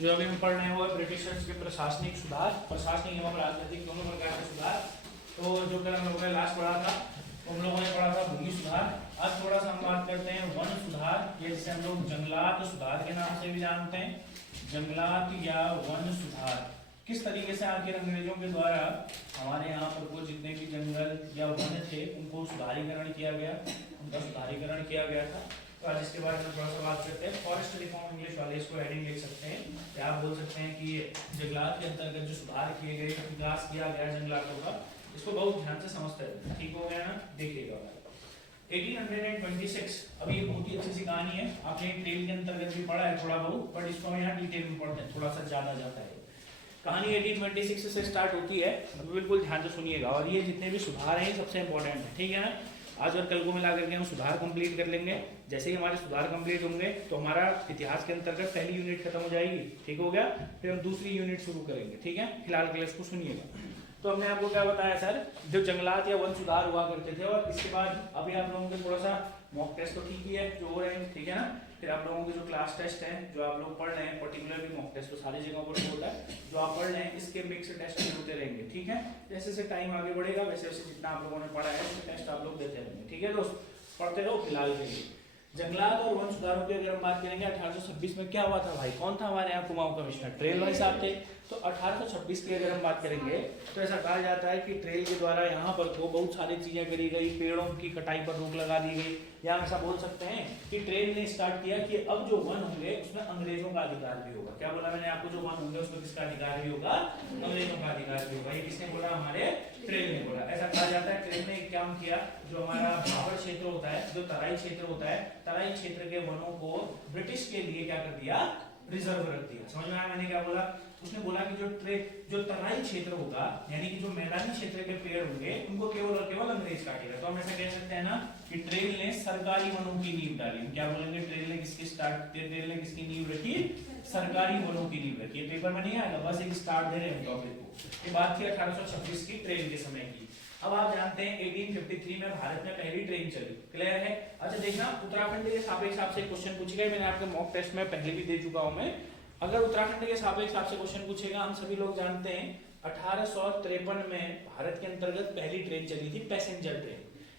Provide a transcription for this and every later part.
जो अभी हम पढ़ रहे हैं वो है ब्रिटिशर्स के प्रशासनिक सुधार, प्रशासनिक एवं राजनीतिक दोनों प्रकार के सुधार। तो जो कल हम लोगों ने लास्ट पढ़ा था हम लोगों ने पढ़ा था भूमि सुधार। आज थोड़ा सा हम बात करते हैं वन सुधार, ये जिसे हम लोग जंगलात सुधार के नाम से भी जानते हैं, जंगलात या वन सुधार। किस तरीके से आखिर अंग्रेजों के द्वारा हमारे यहाँ पर वो जितने भी जंगल या वन थे उनको सुधारीकरण किया गया, उनका सुधारीकरण किया गया था। तो आज इसके बारे में थोड़ा सा बात करते हैं। फॉरेस्ट रिफॉर्म इंग्लिश वाले इसको हेडिंग लिख सकते हैं, या आप बोल सकते हैं कि जंगलात के अंतर्गत जो सुधार किए गए, विकास किया गया जंगलातों का, इसको बहुत ध्यान से समझते हैं। ठीक हो गया ना, देखिएगा 1826। अभी ये बहुत ही अच्छी सी कहानी है, आपने ट्रेल के अंतर्गत भी पढ़ा है थोड़ा बहुत, बट इसको हम यहाँ डिटेल में पढ़ते हैं, थोड़ा सा ज्यादा जाता है। कहानी 1826 से स्टार्ट होती है, बिल्कुल ध्यान से सुनिएगा। और ये जितने भी सुधार हैं सबसे इंपॉर्टेंट है, ठीक है ना। आज और कल को मिला करके हम सुधार कंप्लीट कर लेंगे। जैसे ही हमारे सुधार कंप्लीट होंगे तो हमारा इतिहास के अंतर्गत पहली यूनिट खत्म हो जाएगी, ठीक हो गया। फिर हम दूसरी यूनिट शुरू करेंगे, ठीक है। फिलहाल के लिए इसको सुनिएगा। तो हमने आपको क्या बताया सर, जो जंगलात या वन सुधार हुआ करते थे, और इसके बाद अभी आप लोगों के थोड़ा सा मॉक टेस्ट तो ठीक ही है जो हो रहे हैं, ठीक है ना। फिर आप लोगों के जो क्लास टेस्ट हैं जो आप लोग पढ़ रहे हैं, पर्टिकुलरली मॉक टेस्ट तो सारी जगहों पर होता है, जो आप पढ़ रहे हैं इसके मिक्स टेस्ट भी होते रहेंगे, ठीक है। जैसे जैसे टाइम आगे बढ़ेगा वैसे वैसे जितना आप लोगों ने पढ़ा है उसके टेस्ट आप लोग देते रहेंगे, ठीक है दोस्त। पढ़ते रहो फिलहाल के लिए। जंगलात और वन सुधारों की अगर हम बात करेंगे 1826 में क्या हुआ था भाई, कौन था हमारे यहाँ कुमाऊं कमिश्नर, ट्रेल भाई साहब थे। तो 1826 की अगर हम बात करेंगे तो ऐसा कहा जाता है कि ट्रेल के द्वारा यहाँ पर तो बहुत सारी चीजें करी गई, पेड़ों की कटाई पर रोक लगा दी गई, या हम ऐसा बोल सकते हैं कि ट्रेल ने स्टार्ट किया कि अब जो वन होंगे उसमें अंग्रेजों का अधिकार भी होगा। क्या बोला मैंने आपको, जो वन होंगे उसमें किसका अधिकार भी होगा, अंग्रेजों का अधिकार भी होगा। ये किसने बोला, हमारे ट्रेल ने बोला। ऐसा कहा जाता है ट्रेल ने एक काम किया, जो हमारा भावर क्षेत्र होता है, जो तराई क्षेत्र होता है, तराई क्षेत्र के वनों को ब्रिटिश के लिए क्या कर दिया, रिजर्व रख दिया। समझ में आया मैंने क्या बोला। उसने बोला कि जो तराई क्षेत्र होगा, यानी कि जो मैदानी क्षेत्र के पेड़ होंगे उनको केवल अंग्रेज काटेगा। तो हम ऐसा कह सकते हैं ना कि ट्रेल ने सरकारी वनों की नींव डाली। क्या बोलेंगे, ट्रेल ने किसकी नींव रखी, सरकारी वनों की नींव रखी। पेपर में नहीं आएगा, बस एक स्टार्ट दे रहे हैं टॉपिक को। ये बात थी 1826 की, ट्रेल के समय की। अब आप जानते हैं 1853 में भारत में पहली ट्रेन चली, क्लियर है। अच्छा देखना, उत्तराखंड के सापेक्ष आपसे क्वेश्चन पूछेगा, मैंने आपके मॉक टेस्ट में पहले भी दे चुका हूं मैं। अगर उत्तराखंड के सापेक्ष आपसे क्वेश्चन पूछेगा, हम सभी लोग जानते हैं 1853 में भारत के अंतर्गत पहली ट्रेन चली थी, पैसेंजर ट्रेन।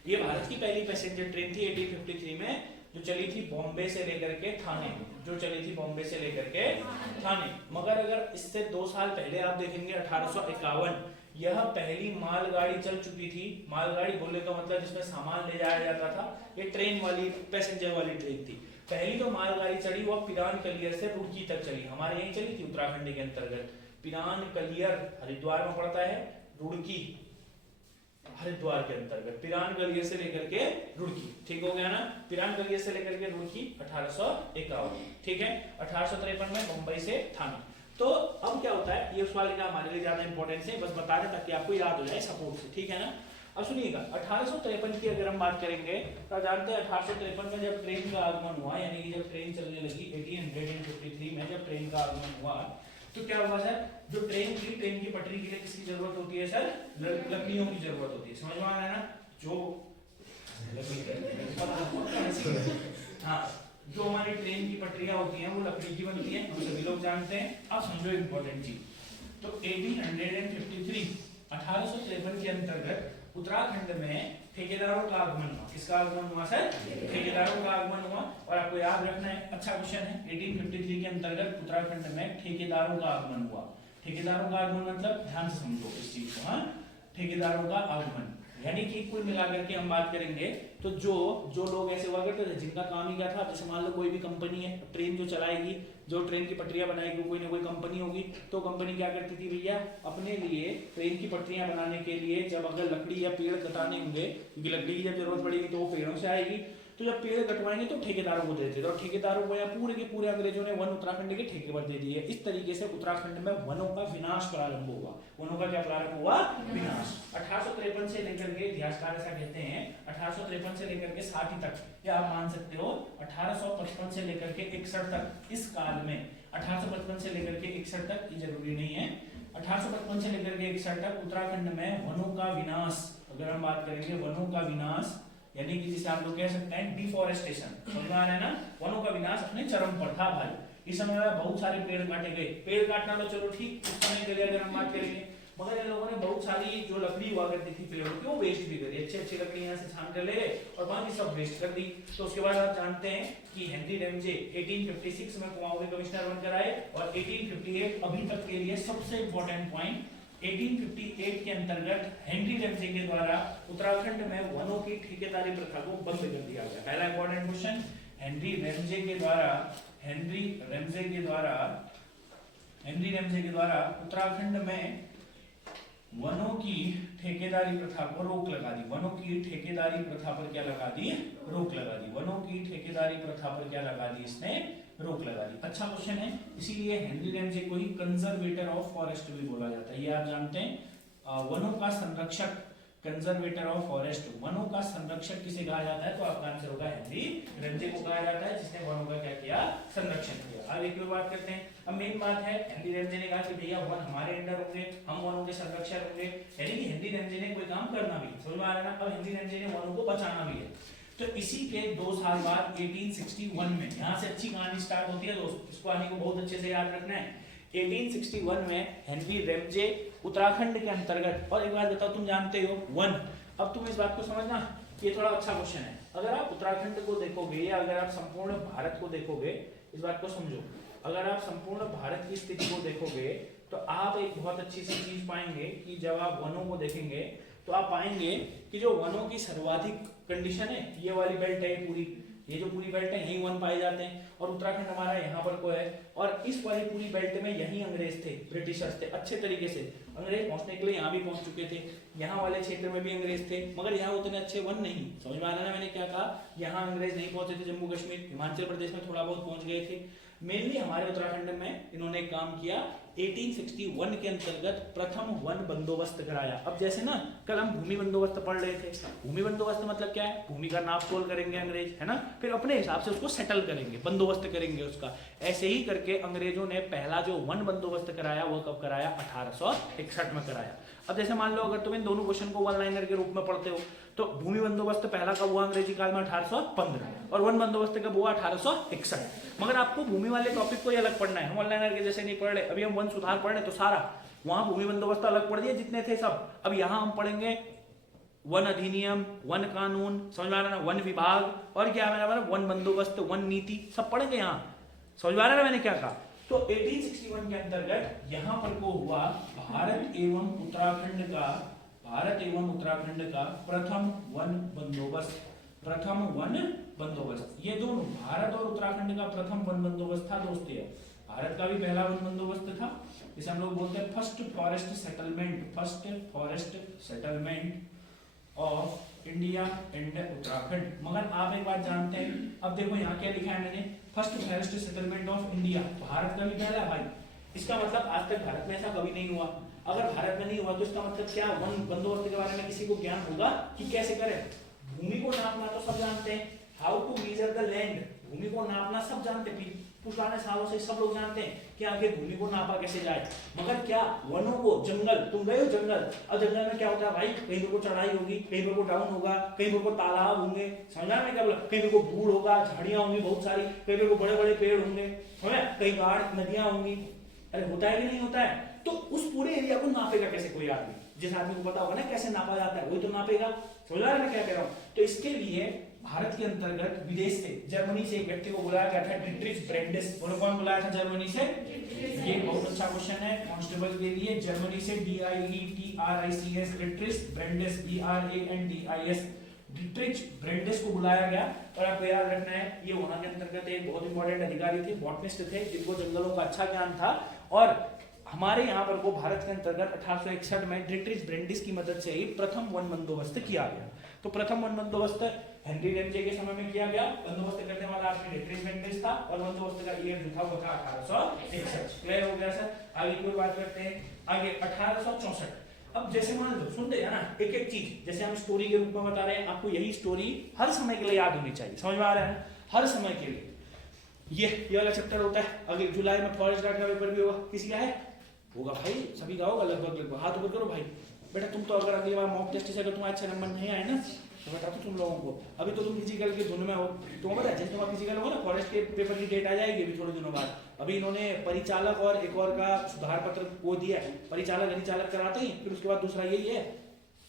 ये भारत की पहली पैसेंजर ट्रेन थी 1853 में, जो चली थी बॉम्बे से लेकर के थाने, जो चली थी बॉम्बे से लेकर के थाने। मगर अगर इससे 2 साल पहले आप देखेंगे 1851, यह पहली मालगाड़ी चल चुकी थी। मालगाड़ी बोलने का मतलब जिसमें सामान ले जाया जाता था, ये ट्रेन वाली पैसेंजर वाली ट्रेन थी। पहली जो मालगाड़ी चढ़ी वो पिरान कलियर से रुड़की तक चली, हमारे यहीं चली थी उत्तराखंड के अंतर्गत। पिरान कलियर हरिद्वार में पड़ता है, रुड़की हरिद्वार के अंतर्गत, पिरान कलियर से लेकर के रुड़की, ठीक हो गया ना। पिरान कलियर से लेकर के रुड़की 1851, ठीक है। 1853 में मुंबई से थाने। तो अब क्या होता है, ये उस वाले का हमारे लिए ज्यादा इंपॉर्टेंस है, बस बता दें ताकि आपको याद हो जाए सपोर्ट से, ठीक है ना। अब सुनिएगा 1853 की अगर हम बात करेंगे तो जानते हैं 1853 में जब ट्रेन का आगमन हुआ, यानी कि जब ट्रेन चलने लगी 1853 में जब ट्रेन का आगमन हुआ, तो क्या हुआ सर, जो ट्रेन की पटरी के लिए किसकी जरूरत होती है सर, लकड़ियों की जरूरत होती है। समझ में आ रहा है ना, जो हाँ, जो हमारी ट्रेन की पटरियां होती हैं वो लकड़ी की बनती है, हम सभी लोग जानते हैं। अब समझो इंपॉर्टेंट चीज, तो 1853 के अंतर्गत उत्तराखंड में ठेकेदारों का आगमन हुआ। किसका आगमन हुआ सर, ठेकेदारों का आगमन हुआ। और आपको याद रखना है, अच्छा क्वेश्चन है, 1853 के अंतर्गत उत्तराखंड में ठेकेदारों का आगमन हुआ। ठेकेदारों का आगमन मतलब ध्यान से समझो इस चीज को, हाँ, ठेकेदारों का आगमन यानी कि कुल मिलाकर के हम बात करेंगे तो जो लोग ऐसे हुआ करते थे जिनका काम ही क्या था, जैसे मान लो कोई भी कंपनी है, ट्रेन जो चलाएगी, जो ट्रेन की पटरियां बनाएगी, कोई ना कोई कंपनी होगी, तो कंपनी क्या करती थी भैया, अपने लिए ट्रेन की पटरियां बनाने के लिए जब अगर लकड़ी या पेड़ कटाने होंगे, क्योंकि लकड़ी की जब जरूरत पड़ेगी तो वो पेड़ों से आएगी, तो जब पेड़ कटवाएंगे तो ठेकेदारों को देते थे, और ठेकेदारों को या पूरे के पूरे अंग्रेजों ने वन उत्तराखंड के ठेके पर दे दिए। इस तरीके से उत्तराखंड में वनों का विनाश प्रारंभ हुआ। वनों का क्या प्रारंभ हुआ, विनाश। 1853 से लेकर के, इतिहासकार ऐसा कहते हैं, 1853 से लेकर के 60 तक, या आप मान सकते हो 1855 से लेकर के 61 तक, इस काल में 1855 से लेकर के 61 तक, ये जरूरी नहीं है, 1855 से लेकर के 61 तक उत्तराखंड में वनों का विनाश, अगर हम बात करेंगे वनों का विनाश, यानी कि जिसे आप लोग कह सकते हैं डिफॉरेस्टेशन, समझ में आ रहा है ना, वनों का विनाश अपने चरम पर था भाई। इस समय में बहुत सारे पेड़ काटे गए। पेड़ काटना तो चलो ठीक, उस समय के लिए अगर हम बात करेंगे, मगर इन लोगों ने बहुत सारी जो लकड़ी हुआ करती थी पेड़ों की वो वेस्ट भी करी, अच्छी अच्छी लकड़ी यहाँ से छान कर ले गए और बाकी सब वेस्ट कर दी। तो उसके बाद आप जानते हैं कि हेनरी रैमजे 1856 में कुआओं के कमिश्नर बनकर आए और 1858 अभी तक के लिए सबसे इंपॉर्टेंट पॉइंट, 1858 के अंतर्गत हेनरी रैमजे के द्वारा उत्तराखंड में वनों की ठेकेदारी प्रथा को बंद कर दिया गया। पहला इंपॉर्टेंट क्वेश्चन, हेनरी रैमजे के द्वारा उत्तराखंड में वनों की ठेकेदारी प्रथा को रोक लगा दी। वनों की ठेकेदारी प्रथा पर क्या लगा दी? रोक लगा दी। वनों की ठेकेदारी प्रथा पर क्या लगा दी? इसने रोक लगा दी। अच्छा क्वेश्चन है, इसीलिए हेनरी रैमजे को ही कंजर्वेटर ऑफ फॉरेस्ट भी बोला जाता है। ये आप जानते हैं, वनों का संरक्षक, कंजर्वेटर ऑफ फॉरेस्ट, वनों का संरक्षक किसे कहा जाता है? तो आपका आंसर होगा हेनरी रैमजे को कहा जाता है, जिसने वनों का क्या किया? संरक्षण किया। अब एक और बात करते हैं। अब मेन बात है, हेनरी रैमजे ने कहा कि भैया वन हमारे अंडर होंगे, हम वनों के संरक्षक होंगे, यानी कि हेनरी रैमजे ने कोई काम करना भी, समझ में आ रहा है ना? अब हेनरी रैमजे ने वनों को बचाना भी है। तो इसी के 2 साल बाद 1861 में, यहाँ से अच्छी कहानी स्टार्ट होती है दोस्त, इस कहानी को बहुत अच्छे से याद रखना है। 1861 में हेनरी रैमजे उत्तराखंड के अंतर्गत, और एक बात बताओ, तुम जानते हो वन, अब तुम इस बात को समझना, ये थोड़ा अच्छा क्वेश्चन है। अगर आप उत्तराखंड को देखोगे या अगर आप संपूर्ण भारत को देखोगे, इस बात को समझो, अगर आप संपूर्ण भारत की स्थिति को देखोगे तो आप एक बहुत अच्छी सी चीज पाएंगे कि जब आप वनों को देखेंगे तो आप पाएंगे कि जो वनों की सर्वाधिक कंडीशन है, ये वाली बेल्ट है पूरी, ये जो पूरी बेल्ट है यही वन पाए जाते हैं, और उत्तराखंड हमारा यहाँ पर को है, और इस वाली पूरी बेल्ट में यही अंग्रेज थे, ब्रिटिशर्स थे, अच्छे तरीके से अंग्रेज पहुंचने के लिए यहाँ भी पहुंच चुके थे, यहाँ वाले क्षेत्र में भी अंग्रेज थे, मगर यहाँ उतने अच्छे वन नहीं। समझ में आ रहा है मैंने क्या कहा? यहाँ अंग्रेज नहीं पहुंचे थे, जम्मू कश्मीर हिमाचल प्रदेश में थोड़ा बहुत पहुंच गए थे। मेनली हमारे उत्तराखंड में इन्होंने काम किया। 1861 के अंतर्गत प्रथम वन बंदोबस्त कराया। अब जैसे ना कल हम भूमि बंदोबस्त पढ़ रहे थे, भूमि बंदोबस्त मतलब क्या है? भूमि का नाप तोल करेंगे अंग्रेज, है ना, फिर अपने हिसाब से उसको सेटल करेंगे, बंदोबस्त करेंगे उसका। ऐसे ही करके अंग्रेजों ने पहला जो वन बंदोबस्त कराया वो कब कराया? 1861 में कराया। अब जैसे मान लो अगर तुम इन दोनों क्वेश्चन को वन लाइनर के रूप में पढ़ते हो तो भूमि बंदोबस्त पहला कब हुआ अंग्रेजी काल में? 1815, और वन बंदोबस्त कब हुआ? 1861। मगर आपको भूमि वाले टॉपिक को ही अलग पढ़ना है, हम वन लाइनर के जैसे नहीं पढ़ रहे। अभी हम वन सुधार पढ़ रहे तो सारा वहां भूमि बंदोबस्त अलग पढ़ दिया जितने थे सब। अब यहाँ हम पढ़ेंगे वन अधिनियम, वन कानून, समझ में आ रहा है ना, वन विभाग, और क्या है वन बंदोबस्त, वन नीति, सब पढ़ेंगे यहाँ। समझ में आ रहा है मैंने क्या कहा? तो 1861 के अंतर्गत यहाँ पर को हुआ भारत एवं उत्तराखंड का प्रथम वन बंदोबस्त। प्रथम वन बंदोबस्त, ये दोनों भारत और उत्तराखंड का प्रथम वन बंदोबस्त था दोस्तों। भारत का भी पहला वन बंदोबस्त था, इसे हम लोग बोलते हैं first forest settlement of India and Uttarakhand. मगर आप एक बात जानते हैं, अब देखो यहाँ क्या लिखा है मैंने, first forest settlement of India, Bharat का भी पहला भाई। इसका मतलब आज तक भारत में ऐसा कभी नहीं हुआ। अगर भारत में नहीं हुआ तो इसका मतलब क्या? वन बंदोबस्त के बारे में किसी को ज्ञान होगा कि कैसे करें? भूमि को नापना तो सब जानते हैं, how to measure the land, भूमि को नापना सब जानते हैं, पुराने सालों से सब लोग जानते हैं कि आगे भूमि को नापा कैसे जाए। मगर क्या वनों को, जंगल, तुम गए हो जंगल, अब जंगल में क्या होता है भाई? कहीं पर को चढ़ाई होगी, कहीं पर को डाउन होगा, कहीं पर को तालाब होंगे, समझा में क्या बोला, कहीं पर को धूल होगा, झाड़ियां होंगी बहुत सारी, कहीं पर को बड़े बड़े पेड़ होंगे, कहीं गाड़ नदियां होंगी। अरे होता है कि नहीं होता है? तो उस पूरे एरिया को नापेगा कैसे कोई आदमी? जिस आदमी को पता होगा ना कैसे नापा जाता है वही तो नापेगा। समझ रहा है मैं क्या कह रहा हूँ? तो इसके लिए भारत के अंतर्गत विदेश से, जर्मनी से एक व्यक्ति को बुलाया गया था, डिट्रिच ब्रेंडिस। कौन बुलाया था जर्मनी से? ये बहुत अच्छा क्वेश्चन है कांस्टेबल के लिए। जर्मनी से DIETRICS, डिट्रिच ब्रेंडिस, BRANDIS, डिट्रिच ब्रेंडिस को बुलाया गया। और आपको याद रखना है ये वहां के अंतर्गत एक बहुत इंपॉर्टेंट अधिकारी थे, बॉटनिस्ट थे, जिनको जंगलों का अच्छा ज्ञान था। और हमारे यहाँ पर वो भारत के अंतर्गत 1861 में डिट्रिच ब्रेंडिस की मदद से ही प्रथम वन बंदोबस्त किया गया। तो प्रथम वन बंदोबस्त हेनरी रैमजे के समय में किया गया। बंदोबस्त करने वाला आपने डिट्रिच ब्रेंडिस था, और बंदोबस्त का ईयर जो था वो था 1861। क्लियर हो गया सर? आगे की बात करते हैं। आगे 1864। अब जैसे मान लो, सुनते हैं ना एक एक चीज, जैसे हम स्टोरी के रूप में बता रहे हैं, आपको यही स्टोरी हर समय के लिए याद होनी चाहिए। समझ में आ रहा है? हर समय के लिए ये वाला चैप्टर होता है। अगले जुलाई में फॉरेस्ट गार्ड का पेपर भी होगा, किसी का है? होगा भाई, सभी का होगा लगभग। हाथ ऊपर करो भाई। बेटा तुम तो अगर अगली बार मॉक टेस्ट से अगर तुम्हारे अच्छे नंबर नहीं आए ना तो बता तुम लोगों को, अभी तो तुम फिजिकल के धुन में हो, तुम्हें पता है जैसे तुम्हारा फिजिकल होगा ना, फॉरेस्ट के पेपर की डेट आ जाएगी अभी थोड़े दिनों बाद। अभी इन्होंने परिचालक और एक और का सुधार पत्र वो दिया है, परिचालक अधिचालक कराते ही, फिर उसके बाद दूसरा यही है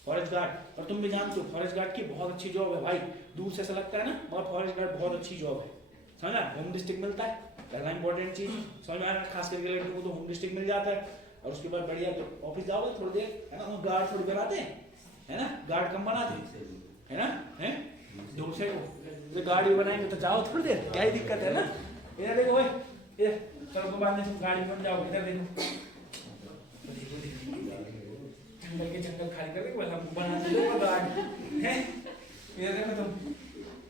फॉरेस्ट गार्ड। और तुम भी जानते हो फॉरेस्ट गार्ड की बहुत अच्छी जॉब है भाई, दूर से ऐसा लगता है ना, और फॉरेस्ट गार्ड बहुत अच्छी जॉब है, समझा। होम डिस्ट्रिक्ट मिलता है, पहला इंपॉर्टेंट चीज समझ में आ रहा है, खास करके लड़कियों को तो होम डिस्ट्रिक्ट मिल जाता है। और उसके बाद बढ़िया ऑफिस जाओगे थोड़ी देर, है ना, गार्ड थोड़ी बनाते हैं, है ना, गार्ड कम बनाते है ना, है दूर से तो गार्ड भी बनाएंगे तो जाओ थोड़ी देर, क्या ही दिक्कत है ना। इधर देखो भाई, इधर चलो बाद में गाड़ी बन जाओ, इधर देखो जंगल के जंगल खाली करके बोला बना दो गार्ड है। इधर देखो तुम,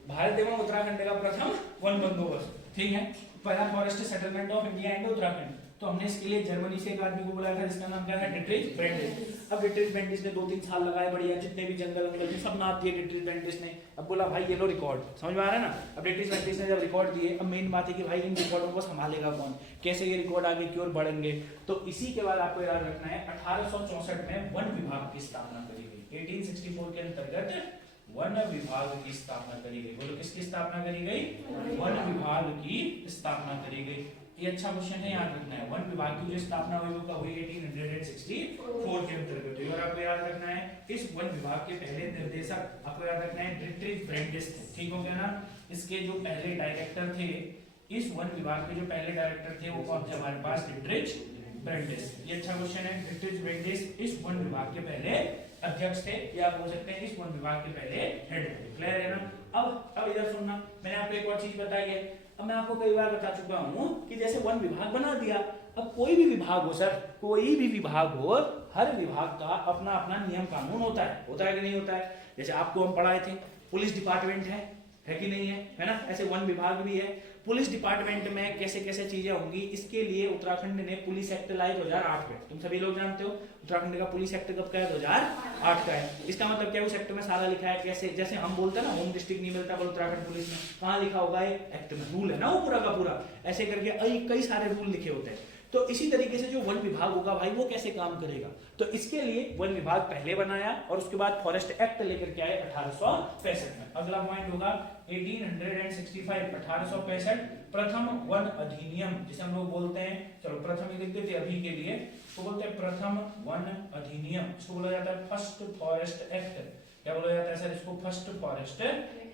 भारत एवं उत्तराखंड का प्रथम वन बंदोबस्त, ठीक है, पहला forest settlement of India and Uttarakhand. तो हमने इसके लिए जर्मनी से एक आदमी को बुलाया था जिसका नाम क्या है, डिट्रिच ब्रेंडिस। अब डिट्रिच ब्रेंडिस ने 2-3 साल लगाए बढ़िया, जितने भी जंगल अंगल थे सब नाप दिए डिट्रिच ब्रेंडिस ने। अब बोला भाई ये लो रिकॉर्ड, समझ में आ रहा है ना। अब डिट्रिच ब्रेंडिस ने जब रिकॉर्ड दिए, अब मेन बात है कि भाई इन रिकॉर्डों को संभालेगा कौन, कैसे ये रिकॉर्ड आगे की ओर बढ़ेंगे। तो इसी के बाद आपको याद रखना है 1864 में वन विभाग की स्थापना करी गई। 1864 के अंतर्गत वन विभाग की स्थापना करी गई। बोलो किसकी स्थापना करी गई, वन विभाग की स्थापना करी गई। ये अच्छा क्वेश्चन है, याद रखना है। वन विभाग की जो स्थापना हुई वो कब हुई, 1864 के अंतर्गत हुई। और आपको याद रखना है इस वन विभाग के पहले निर्देशक आपको याद रखना है डिट्रिच ब्रेंडिस थे, ठीक हो गया ना। इसके जो पहले डायरेक्टर थे, इस वन विभाग के जो पहले डायरेक्टर थे वो कौन थे हमारे पास, डिट्रिच ब्रेंडिस। ये अच्छा क्वेश्चन है। डिट्रिच ब्रेंडिस इस वन विभाग के पहले अध्यक्ष थे, या बोल सकते हैं इस वन विभाग के पहले हेड थे। क्लियर है ना। अब इधर सुनना, मैंने आपको एक और चीज बताई है। अब मैं आपको कई बार बता चुका हूं कि जैसे वन विभाग बना दिया, अब कोई भी विभाग हो सर, कोई भी विभाग हो, हर विभाग का अपना अपना नियम कानून होता है कि नहीं होता है। जैसे आपको हम पढ़ाए थे पुलिस डिपार्टमेंट है कि नहीं है ना, ऐसे वन विभाग भी है। पुलिस डिपार्टमेंट में कैसे कैसे चीजें होंगी, इसके लिए उत्तराखंड ने पुलिस एक्ट लाए 2008 में। तुम सभी लोग जानते हो उत्तराखंड का पुलिस एक्ट कब का है, 2008 का है। इसका मतलब क्या, उस एक्ट में सारा लिखा है कैसे, जैसे हम बोलते हैं ना होम डिस्ट्रिक्ट नहीं मिलता उत्तराखंड पुलिस में, कहाँ लिखा होगा एक्ट में, रूल है ना वो पूरा का पूरा, ऐसे करके कई सारे रूल लिखे होते हैं। तो इसी तरीके से जो वन विभाग होगा भाई वो कैसे काम करेगा, तो इसके लिए वन विभाग पहले बनाया और उसके बाद फॉरेस्ट एक्ट लेकर के आए 1865 में। अगला पॉइंट होगा 1865, 1865 प्रथम वन अधिनियम, जिसे हम लोग बोलते हैं, चलो प्रथम लिख देते अभी के लिए, तो बोलते हैं प्रथम वन अधिनियम। इसको बोला जाता है फर्स्ट फॉरेस्ट एक्ट। क्या बोला जाता है सर इसको, फर्स्ट फॉरेस्ट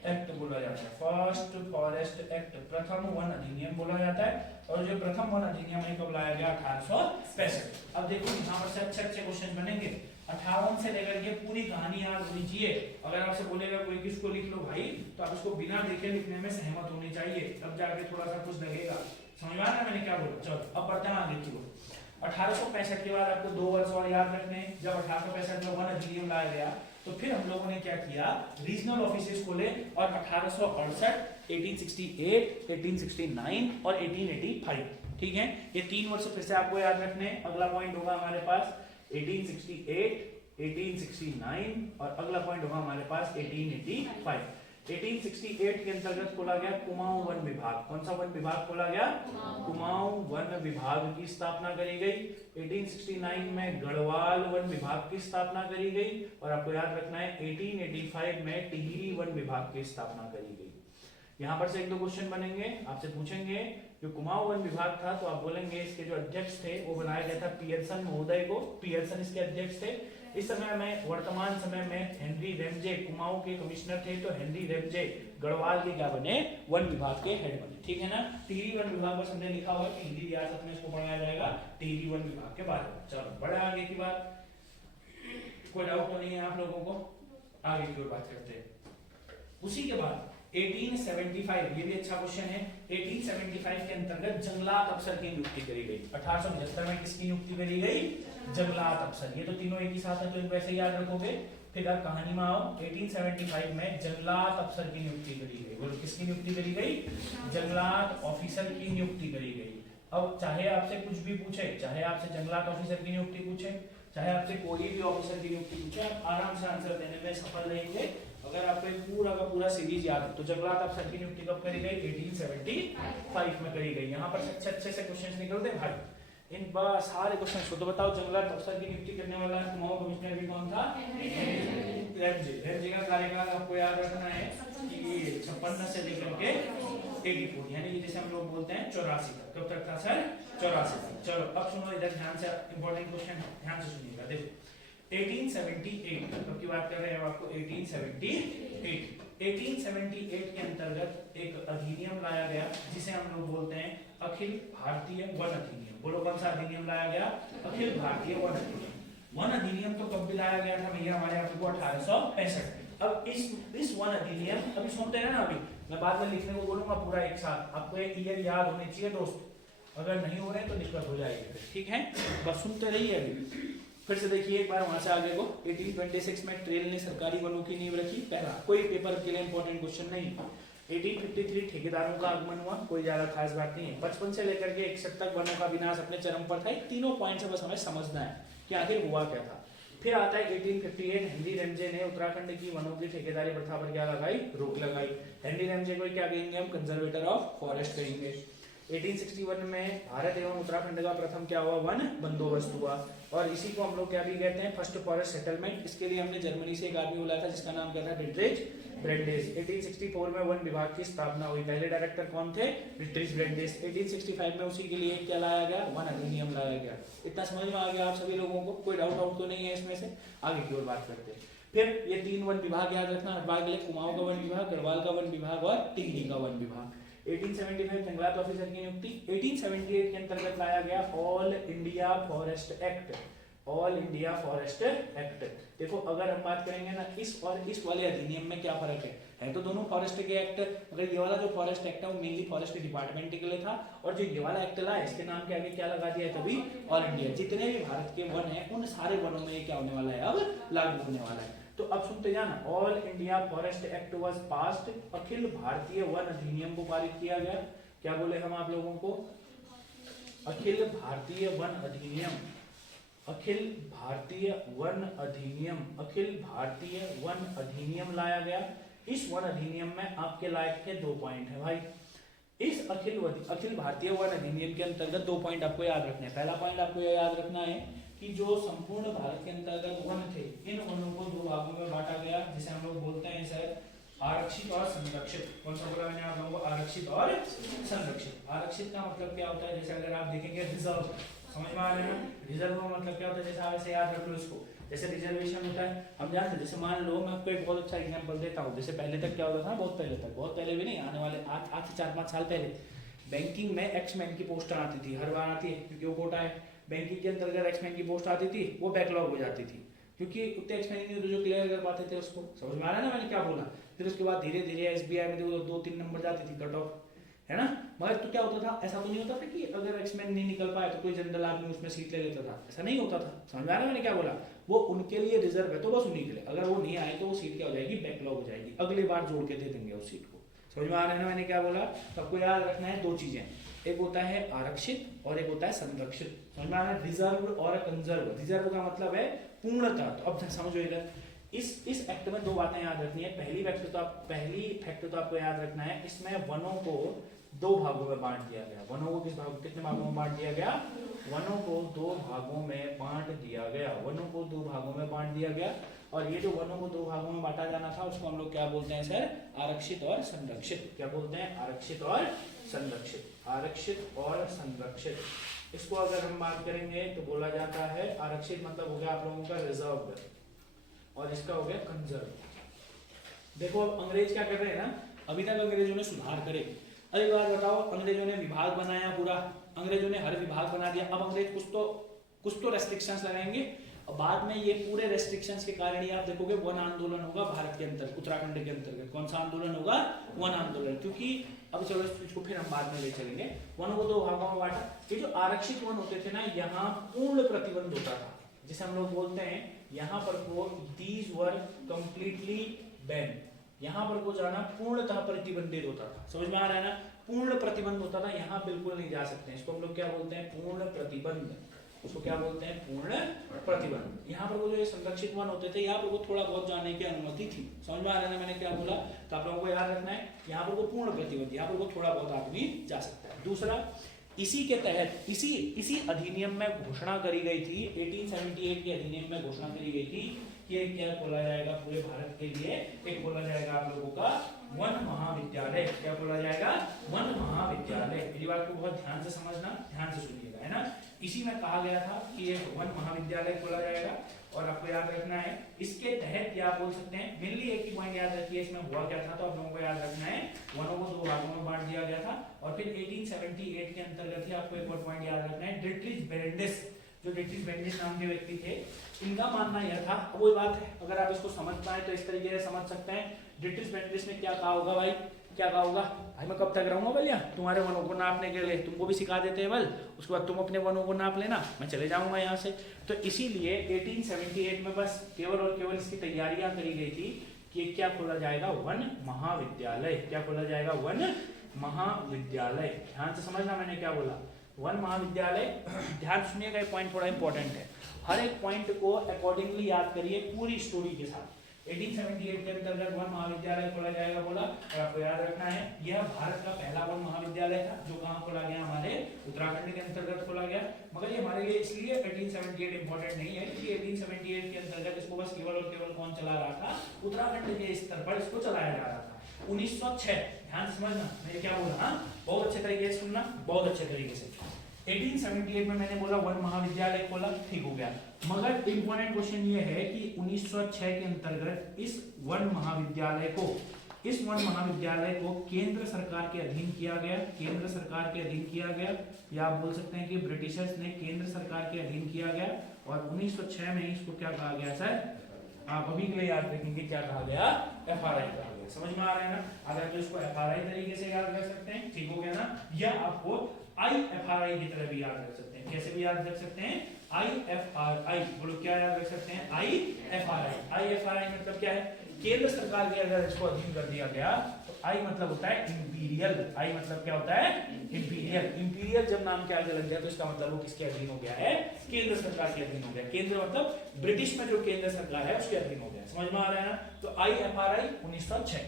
एक्ट बोला जाता है, फर्स्ट फॉरेस्ट एक्ट, प्रथम वन अधिनियम बोला जाता है। और जो प्रथम वन अधिनियम है कब लाया गया, 1865। अब देखो यहाँ पर से अच्छे अच्छे क्वेश्चन बनेंगे, 58 से लेकर के पूरी कहानी याद लीजिए। अगर आपसे बोलेगा कोई किसको लिख लो भाई, तो आप इसको बिना देखे लिखने में सहमत होनी चाहिए, तब जाके थोड़ा सा कुछ लगेगा। समझ में आ रहा है मैंने क्या बोला। चलो अब बढ़ते हैं आगे की ओर। 1865 के बाद आपको 2 वर्ष और याद रखने। जब 1865 में वन अधिनियम लाया गया तो फिर हम लोगों ने क्या किया, रीजनल ऑफिसेस खोले और 1868, 1868, 1869 और 1885, ठीक है, ये 3 वर्ष फिर से आपको याद रखने। अगला पॉइंट होगा हमारे पास 1868, 1869 और अगला पॉइंट होगा हमारे पास 1885। 1868 के अंतर्गत खोला गया कुमाऊं वन विभाग। कौन सा वन विभाग खोला गया, कुमाऊं वन विभाग की स्थापना करी गई। 1869 में गढ़वाल वन विभाग की स्थापना करी गई और आपको याद रखना है 1885 में टिहरी वन विभाग की स्थापना करी गई। यहाँ पर से 1-2 क्वेश्चन बनेंगे, आपसे पूछेंगे जो कुमाऊं वन विभाग था तो आप बोलेंगे इसके जो अध्यक्ष थे वो बनाया गया था पियर्सन महोदय को, पियर्सन इसके अध्यक्ष थे। इस समय में वर्तमान समय में हेनरी रेमजे कुमाऊं के कमिश्नर थे, तो हेनरी रेमजे गढ़वाल के क्या बने, वन विभाग के हेड बने, ठीक है ना। टिहरी वन विभाग बस हमने लिखा हुआ कि हिंदी रियासत में इसको पढ़ाया जाएगा टिहरी वन विभाग के बारे में। चलो बड़ा आगे की बात, कोई डाउट तो नहीं है आप लोगों को, आगे की ओर बात करते हैं। उसी के बाद 1875, ये भी अच्छा क्वेश्चन है। 1875 के अंतर्गत जंगलात अफसर की नियुक्ति करी गई। 1875 में किसकी नियुक्ति करी गई, जंगलात अफसर। ये तो तीनों एक ही साथ है तो इनको ऐसे याद रखोगे। फिर आप कहानी में आओ, 1875 में जंगलात अफसर की नियुक्ति करी गई। बोलो किसकी नियुक्ति करी गई, जंगलात ऑफिसर की नियुक्ति करी गई। अब चाहे आपसे कुछ भी पूछे, चाहे आपसे जंगलात ऑफिसर की नियुक्ति पूछे, चाहे आपसे कोई भी ऑफिसर की नियुक्ति पूछे, आप आराम से आंसर देने में सफल रहेंगे अगर आपको पूरा का पूरा सीरीज याद है। तो जंगलात अफसर की नियुक्ति कब करी गई, 1875 में करी गई। यहाँ पर अच्छे अच्छे से क्वेश्चन निकलते भाई, इन सारे क्वेश्चन को तो बताओ। जंगलात अफसर की नियुक्ति करने वाला कुमाऊं कमिश्नर भी कौन था, रेंजे का कार्यकाल आपको याद रखना है कि 56 से लेकर के 84, यानी कि जैसे हम लोग बोलते हैं 84 तक। कब तक था सर? 84 तक। चलो अब सुनो इधर ध्यान से, इंपॉर्टेंट क्वेश्चन ध्यान से सुनिएगा। देखो 1878 कब की बात कर रहे हैं आपको? 1878 के अंतर्गत एक अधिनियम लाया गया जिसे हम लोग बोलते हैं अखिल भारतीय वन अधिनियम। बोलो कौन सा अधिनियम लाया गया? अखिल भारतीय वन अधिनियम। वन अधिनियम तो कब भी लाया गया था भैया? हमारे आपको 1865। अब इस वन अधिनियम, अभी सुनते हैं ना, अभी मैं बाद में लिखने को बोलूंगा पूरा एक साथ, आपको एक ईयर याद होने चाहिए दोस्त, अगर नहीं हो रहे तो दिक्कत हो जाएगी, ठीक है? बस सुनते रहिए। अभी फिर से देखिए एक बार वहां से आगे को। 1826 में ट्रेल ने सरकारी वनों की नींव रखी। पहला कोई पेपर के लिए इंपॉर्टेंट क्वेश्चन नहीं। 1853 ठेकेदारों का आगमन हुआ, कोई ज्यादा खास बात नहीं है। 55 से लेकर के 61 तक वनों का विनाश अपने चरम पर था। तीनों पॉइंट से बस हमें समझना है कि आखिर हुआ क्या था। फिर आता है 1858, हेनरी रैमजे ने उत्तराखंड की वनों की ठेकेदारी प्रथा पर क्या लगाई? रोक लगाई। हेनरी रैमजे को क्या कहेंगे हम? कंजर्वेटर ऑफ फॉरेस्ट कहेंगे। 1861 में भारत एवं उत्तराखंड का प्रथम क्या हुआ? वन बंदोबस्त हुआ, और इसी को हम लोग क्या भी कहते हैं? First forest settlement. इसके लिए हमने जर्मनी से एक आदमी बुलाया था जिसका नाम क्या था? डिट्रिच ब्रेंडेस। 1864 में वन विभाग की स्थापना हुई। पहले डायरेक्टर कौन थे? डिट्रिच ब्रेंडेस। 1865 में उसी के लिए क्या लाया गया? वन अधिनियम लाया गया। इतना समझ में आ गया आप सभी लोगों को? कोई डाउट आउट तो नहीं है इसमें से? आगे की ओर बात करते हैं। फिर ये 3 वन विभाग याद रखना, कुमाऊं का वन विभाग, गढ़वाल का वन विभाग और टिहरी का वन विभाग। 1875 जंगलात ऑफिसर की नियुक्ति। 1878 के अंतर्गत लाया गया all India forest act. All India forest act. देखो अगर हम बात करेंगे ना इस और इस वाले अधिनियम में क्या फर्क है तो दोनों फॉरेस्ट के एक्ट, मगर ये वाला जो फॉरेस्ट एक्ट है वो मेनली फॉरेस्ट डिपार्टमेंट के लिए था, और जो ये वाला एक्ट लाया इसके नाम के आगे क्या लगा दिया तभी? All India. जितने भी भारत के वन है उन सारे वनों में ये क्या होने वाला है? अब लागू होने वाला है। तो अब सुनते जाना। All India forest act was passed. अखिल भारतीय वन अधिनियम को पारित किया गया। क्या बोले हम आप लोगों को? अखिल भारतीय वन अधिनियम। अखिल भारतीय वन अधिनियम। अखिल भारतीय वन अधिनियम लाया गया। इस वन अधिनियम में आपके लायक के 2 पॉइंट है भाई। इस अखिल भारतीय वन अधिनियम के अंतर्गत 2 पॉइंट आपको याद रखने हैं। पहला पॉइंट आपको याद रखना है कि जो संपूर्ण भारत के अंतर्गत वन थे, इन वनों को 2 भागों में बांटा गया, जिसे हम लोग बोलते हैं सर आरक्षित और संरक्षित। कौन सा बोला मैंने आप लोगों को? आरक्षित और संरक्षित। आरक्षित का मतलब क्या होता है? जैसे अगर आप देखेंगे रिजर्व, समझ में आ रहा है ना? रिजर्व का मतलब क्या होता है? जैसे आप ऐसे याद रख लो इसको, जैसे रिजर्वेशन होता है हम जानते हैं। जैसे मान लो मैं आपको एक बहुत अच्छा एग्जांपल देता हूँ। जैसे पहले तक क्या होता था? बहुत पहले तक, बहुत पहले भी नहीं, आने वाले आज से 4-5 साल पहले बैंकिंग में एक्समैन की पोस्ट आती थी। हर बार आती है क्योंकि वो कोटा है। बैंकिंग के अंतर्गत एक्समैन की पोस्ट आती थी, वो बैकलॉग हो जाती थी क्योंकि उतने एक्समैन नहीं होते जो क्लियर कर पाते थे उसको। समझ में आ रहा है ना मैंने क्या बोला? फिर उसके बाद धीरे धीरे एसबीआई में 2-3 नंबर जाती थी कट ऑफ, है ना? मगर तो क्या होता था? ऐसा तो नहीं होता था कि अगर एक्समैन नहीं निकल पाए तो कोई जनरल आदमी उसमें सीट ले लेता था। ऐसा नहीं होता था। समझ में आ रहा है मैंने क्या बोला? वो उनके लिए रिजर्व है तो बस उन्हीं के लिए। अगर वो नहीं आए तो वो सीट क्या हो जाएगी? बैकलॉग हो जाएगी। अगली बार जोड़ के दे देंगे उस सीट को। समझ में आ रहा है ना मैंने क्या बोला? तो आपको याद रखना है 2 चीजें, एक होता है आरक्षित और एक होता है संरक्षित। समझ में आ रहा है? रिजर्व और कंजर्व। रिजर्व का मतलब है पूर्णता। तो अब समझो इधर इस एक्ट में 2 बातें याद रखनी है। पहली फैक्ट तो आपको याद रखना है, इसमें वनों को 2 भागों में बांट दिया गया। वनों को कितने भागों में बांट दिया गया? वनों को 2 भागों में बांट दिया गया। वनों को 2 भागों में बांट दिया गया। और ये जो वनों को 2 भागों में बांटा जाना था उसको हम लोग क्या बोलते हैं सर? आरक्षित और संरक्षित। क्या बोलते हैं? आरक्षित और संरक्षित। आरक्षित और संरक्षित। इसको अगर हम बात करेंगे तो बोला जाता है आरक्षित मतलब हो गया आप लोगों का रिजर्व, और इसका हो गया कंजर्व। देखो अब अंग्रेज क्या कर रहे हैं ना, अभी तक अंग्रेजों ने सुधार करे। अरे एक बात बताओ, अंग्रेजों ने विभाग बनाया पूरा, अंग्रेजों ने हर विभाग बना दिया। अब अंग्रेज कुछ तो रेस्ट्रिक्शंस लगाएंगे, और बाद में ये पूरे रेस्ट्रिक्शंस के कारण ही आप देखोगे वन आंदोलन होगा भारत के अंदर, उत्तराखंड के अंतर्गत। कौन सा आंदोलन होगा? वन आंदोलन। क्योंकि अब चलो इसको फिर हम बाद में ले चलेंगे। वनों को 2 भागों में बांटा। ये जो आरक्षित वन होते थे ना, यहाँ पूर्ण प्रतिबंध होता था, जिसे हम लोग बोलते हैं यहाँ पर को दीज वर कंप्लीटली बैन। यहाँ पर को जाना पूर्णतः प्रतिबंधित होता था। समझ में आ रहा है ना? पूर्ण प्रतिबंध होता था, यहाँ बिल्कुल नहीं जा सकते। इसको हम लोग क्या बोलते हैं? पूर्ण प्रतिबंध। उसको क्या बोलते हैं? पूर्ण प्रतिबंध। यहाँ पर वो जो संरक्षित वन होते थे, यहाँ पर वो थोड़ा बहुत जाने की अनुमति थी। समझ में आ रहा है ना मैंने क्या बोला? तो आप लोगों को याद रखना है, यहाँ पर वो पूर्ण प्रतिबंध, यहाँ पर वो थोड़ा बहुत आदमी जा सकता है। दूसरा, इसी के तहत इसी अधिनियम में घोषणा करी गई थी, 1878 के अधिनियम में घोषणा करी गई थी कि ये क्या बोला जाएगा पूरे भारत के लिए, एक बोला जाएगा आप लोगों का वन महाविद्यालय। क्या बोला जाएगा? वन महाविद्यालय। मेरी बात को बहुत ध्यान से समझना, ध्यान से सुनिएगा, है ना। इसी में कहा गया था कि ये वन महाविद्यालय बोला जाएगा। और आपको याद रखना है इसके तहत क्या बोल सकते हैं, मेनली एक ही पॉइंट याद रखिए, इसमें हुआ क्या था तो आप लोगों को याद रखना है, वनों को दो भागों में बांट दिया गया था। और फिर 1878 के अंतर्गत ही आपको एक और पॉइंट याद रखना है, डिट्रिच बेरेंडिस, जो डिट्रिच बेरेंडिस नाम के व्यक्ति थे, इनका मानना यह था, अब वही बात है, अगर आप इसको समझ पाए तो इस तरीके से समझ सकते हैं। डिट्रिच बेरेंडिस ने क्या कहा होगा भाई, क्या कहा होगा, भाई मैं कब तक रहूंगा भैया तुम्हारे वनों को नापने के लिए, तुमको भी सिखा देते हैं बल, उसके बाद तुम अपने वनों को नाप लेना, मैं चले जाऊंगा यहाँ से। तो इसीलिए 1878 में बस केवल और केवल इसकी तैयारियां करी गई थी कि क्या खोला जाएगा, वन महाविद्यालय। क्या खोला जाएगा? वन महाविद्यालय। ध्यान से समझना मैंने क्या बोला, वन महाविद्यालय। ध्यान सुनिएगा, ये पॉइंट थोड़ा इंपॉर्टेंट है, हर एक पॉइंट को अकॉर्डिंगली याद करिए पूरी स्टोरी के साथ। 1878 के अंतर्गत वन महाविद्यालय खोला जाएगा बोला, और आपको याद रखना है यह भारत का पहला वन महाविद्यालय था, जो कहाँ खोला गया, हमारे उत्तराखंड के अंतर्गत खोला गया। मगर ये हमारे लिए इसलिए 1878 इंपॉर्टेंट नहीं है क्योंकि 1878 के अंतर्गत इसको बस केवल और केवल कौन चला रहा था, उत्तराखंड के स्तर पर इसको चलाया जा रहा था। 1906, ध्यान समझना मैंने क्या बोला, हाँ बहुत अच्छे तरीके से सुनना, बहुत अच्छे तरीके से। 1878 में मैंने बोला वन महाविद्यालय खोला, ठीक हो गया। मगर इंपॉर्टेंट क्वेश्चन ये है कि 1906 के अंतर्गत इस वन महाविद्यालय को केंद्र सरकार के अधीन किया गया, केंद्र सरकार के अधीन किया गया, या आप बोल सकते हैं कि ब्रिटिशर्स ने केंद्र सरकार के अधीन किया गया। और 1906 में इसको क्या कहा गया सर, आप अभी के लिए याद रखेंगे, क्या कहा गया, FRI कहा गया। समझ में आ रहा है ना, अगर तो इसको FRI तरीके से याद रख सकते हैं, ठीक हो गया ना, या आपको IFRI की तरह भी याद रख सकते हैं। कैसे भी याद रख सकते हैं, IFRI, बोलो क्या याद रख सकते हैं, IFRI मतलब क्या है, केंद्र सरकार के अगर इसको अधीन कर दिया गया तो I मतलब होता है इंपीरियल, I मतलब क्या होता है, इंपीरियल। इंपीरियल जब नाम के आगे लग जाए तो इसका मतलब वो किसके अधीन हो गया है, केंद्र सरकार के अधीन हो गया। केंद्र मतलब ब्रिटिश में जो केंद्र सरकार है उसके अधीन हो गया। समझ में आ रहा है ना, तो IFRI 1906।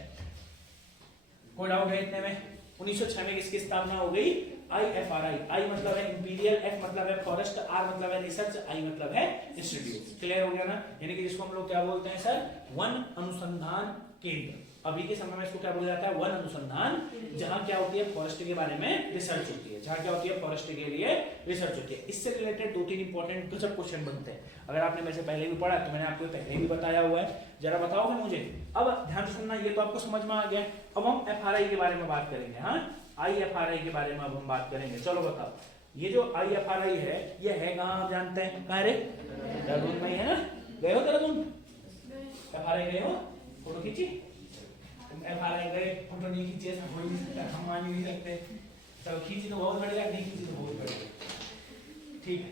कोई डाउट है इतने में? 1906 में किसकी स्थापना हो गई, IFRI। I मतलब है इंपीरियल, F मतलब है फॉरेस्ट, R मतलब है रिसर्च, I मतलब है इंस्टीट्यूट। क्लियर हो गया ना, यानी कि जिसको हम लोग क्या बोलते हैं सर, वन अनुसंधान केंद्र। अभी के समय में इसको क्या बोला जाता है, वन अनुसंधान, जहां क्या होती है, फॉरेस्ट के बारे में रिसर्च होती है, जहां क्या होती है, फॉरेस्ट के लिए रिसर्च होती है। इससे रिलेटेड 2-3 इंपॉर्टेंट गजब क्वेश्चन बनते हैं। अगर आपने मेरे से पहले भी पढ़ा तो मैंने आपको पहले भी बताया हुआ है, जरा बताओगे मुझे। अब ध्यान से सुनना, ये तो आपको समझ में आ गया। अब हम FRI के बारे में बात करेंगे, हाँ IFRI के बारे में अब हम बात करेंगे। चलो बताओ, ये जो IFRI है ये है कहाँ, आप जानते हैं कहाँ रे, देहरादून में है ना, गए हो देहरादून, FRI गए हो, फोटो खींची, तुम FRI गए, फोटो नहीं खींची, ऐसा हो नहीं सकता, हम मान नहीं सकते। चलो खींची तो बहुत बढ़िया, नहीं खींची तो बहुत बढ़िया, ठीक है।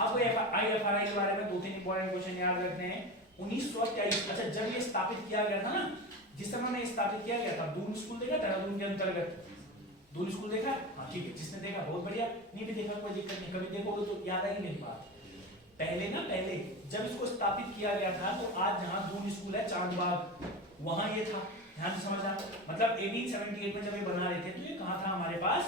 अब IFRI के बारे में 2-3 इंपॉर्टेंट क्वेश्चन याद रखने हैं। 1923, अच्छा जब ये स्थापित किया गया था ना, जिस समय में स्थापित किया गया था, दून स्कूल देखा देहरादून के अंतर्गत, दून स्कूल देखा, हाँ ठीक है, जिसने देखा बहुत बढ़िया, नहीं भी देखा कोई दिक्कत नहीं, कभी देखोगे तो याद आएगी मेरी बात। पहले जब इसको स्थापित किया गया था तो आज जहां दून स्कूल है चांदबाग, वहां ये था। ध्यान से समझना, मतलब 1878 में जब ये बना रहे थे तो ये कहाँ था हमारे पास,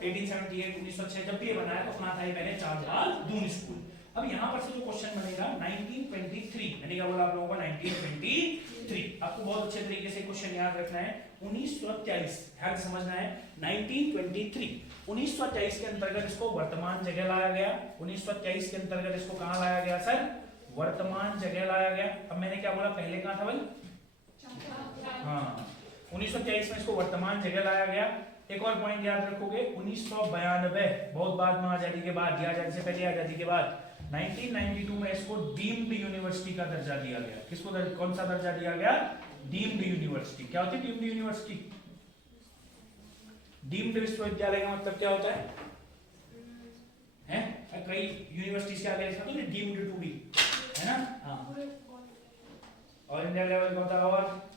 1878 1906 जब भी ये बनाया तो कहाँ था ये, पहले चांदबाग दून स्कूल। अब यहाँ पर से जो क्वेश्चन बनेगा 1923, मैंने क्या बोला आप लोगों को, 1923। आपको बहुत अच्छे तरीके से क्वेश्चन याद रखना है। 1923 ध्यान से समझना है, 1923 1923 के अंतर्गत इसको वर्तमान जगह लाया गया। 1923 के अंतर्गत इसको कहाँ लाया गया सर, वर्तमान जगह लाया गया। अब मैंने क्या बोला, पहले कहाँ था भाई, हाँ 1923 में इसको वर्तमान जगह लाया गया। एक और पॉइंट याद रखोगे, 1992 बहुत बाद में, आजादी के बाद, आजादी से पहले, आजादी के बाद 1992 में इसको डीम्ड यूनिवर्सिटी का दर्जा दिया गया। किसको कौन सा दर्जा दिया गया, डीम्ड यूनिवर्सिटी। क्या होती है डीम्ड यूनिवर्सिटी, डीम्ड विश्वविद्यालय का मतलब क्या होता है? कई यूनिवर्सिटी से आगे लिखा तो डीम्ड टू बी, है ना, हाँ। और इंडिया लेवल का होता है, और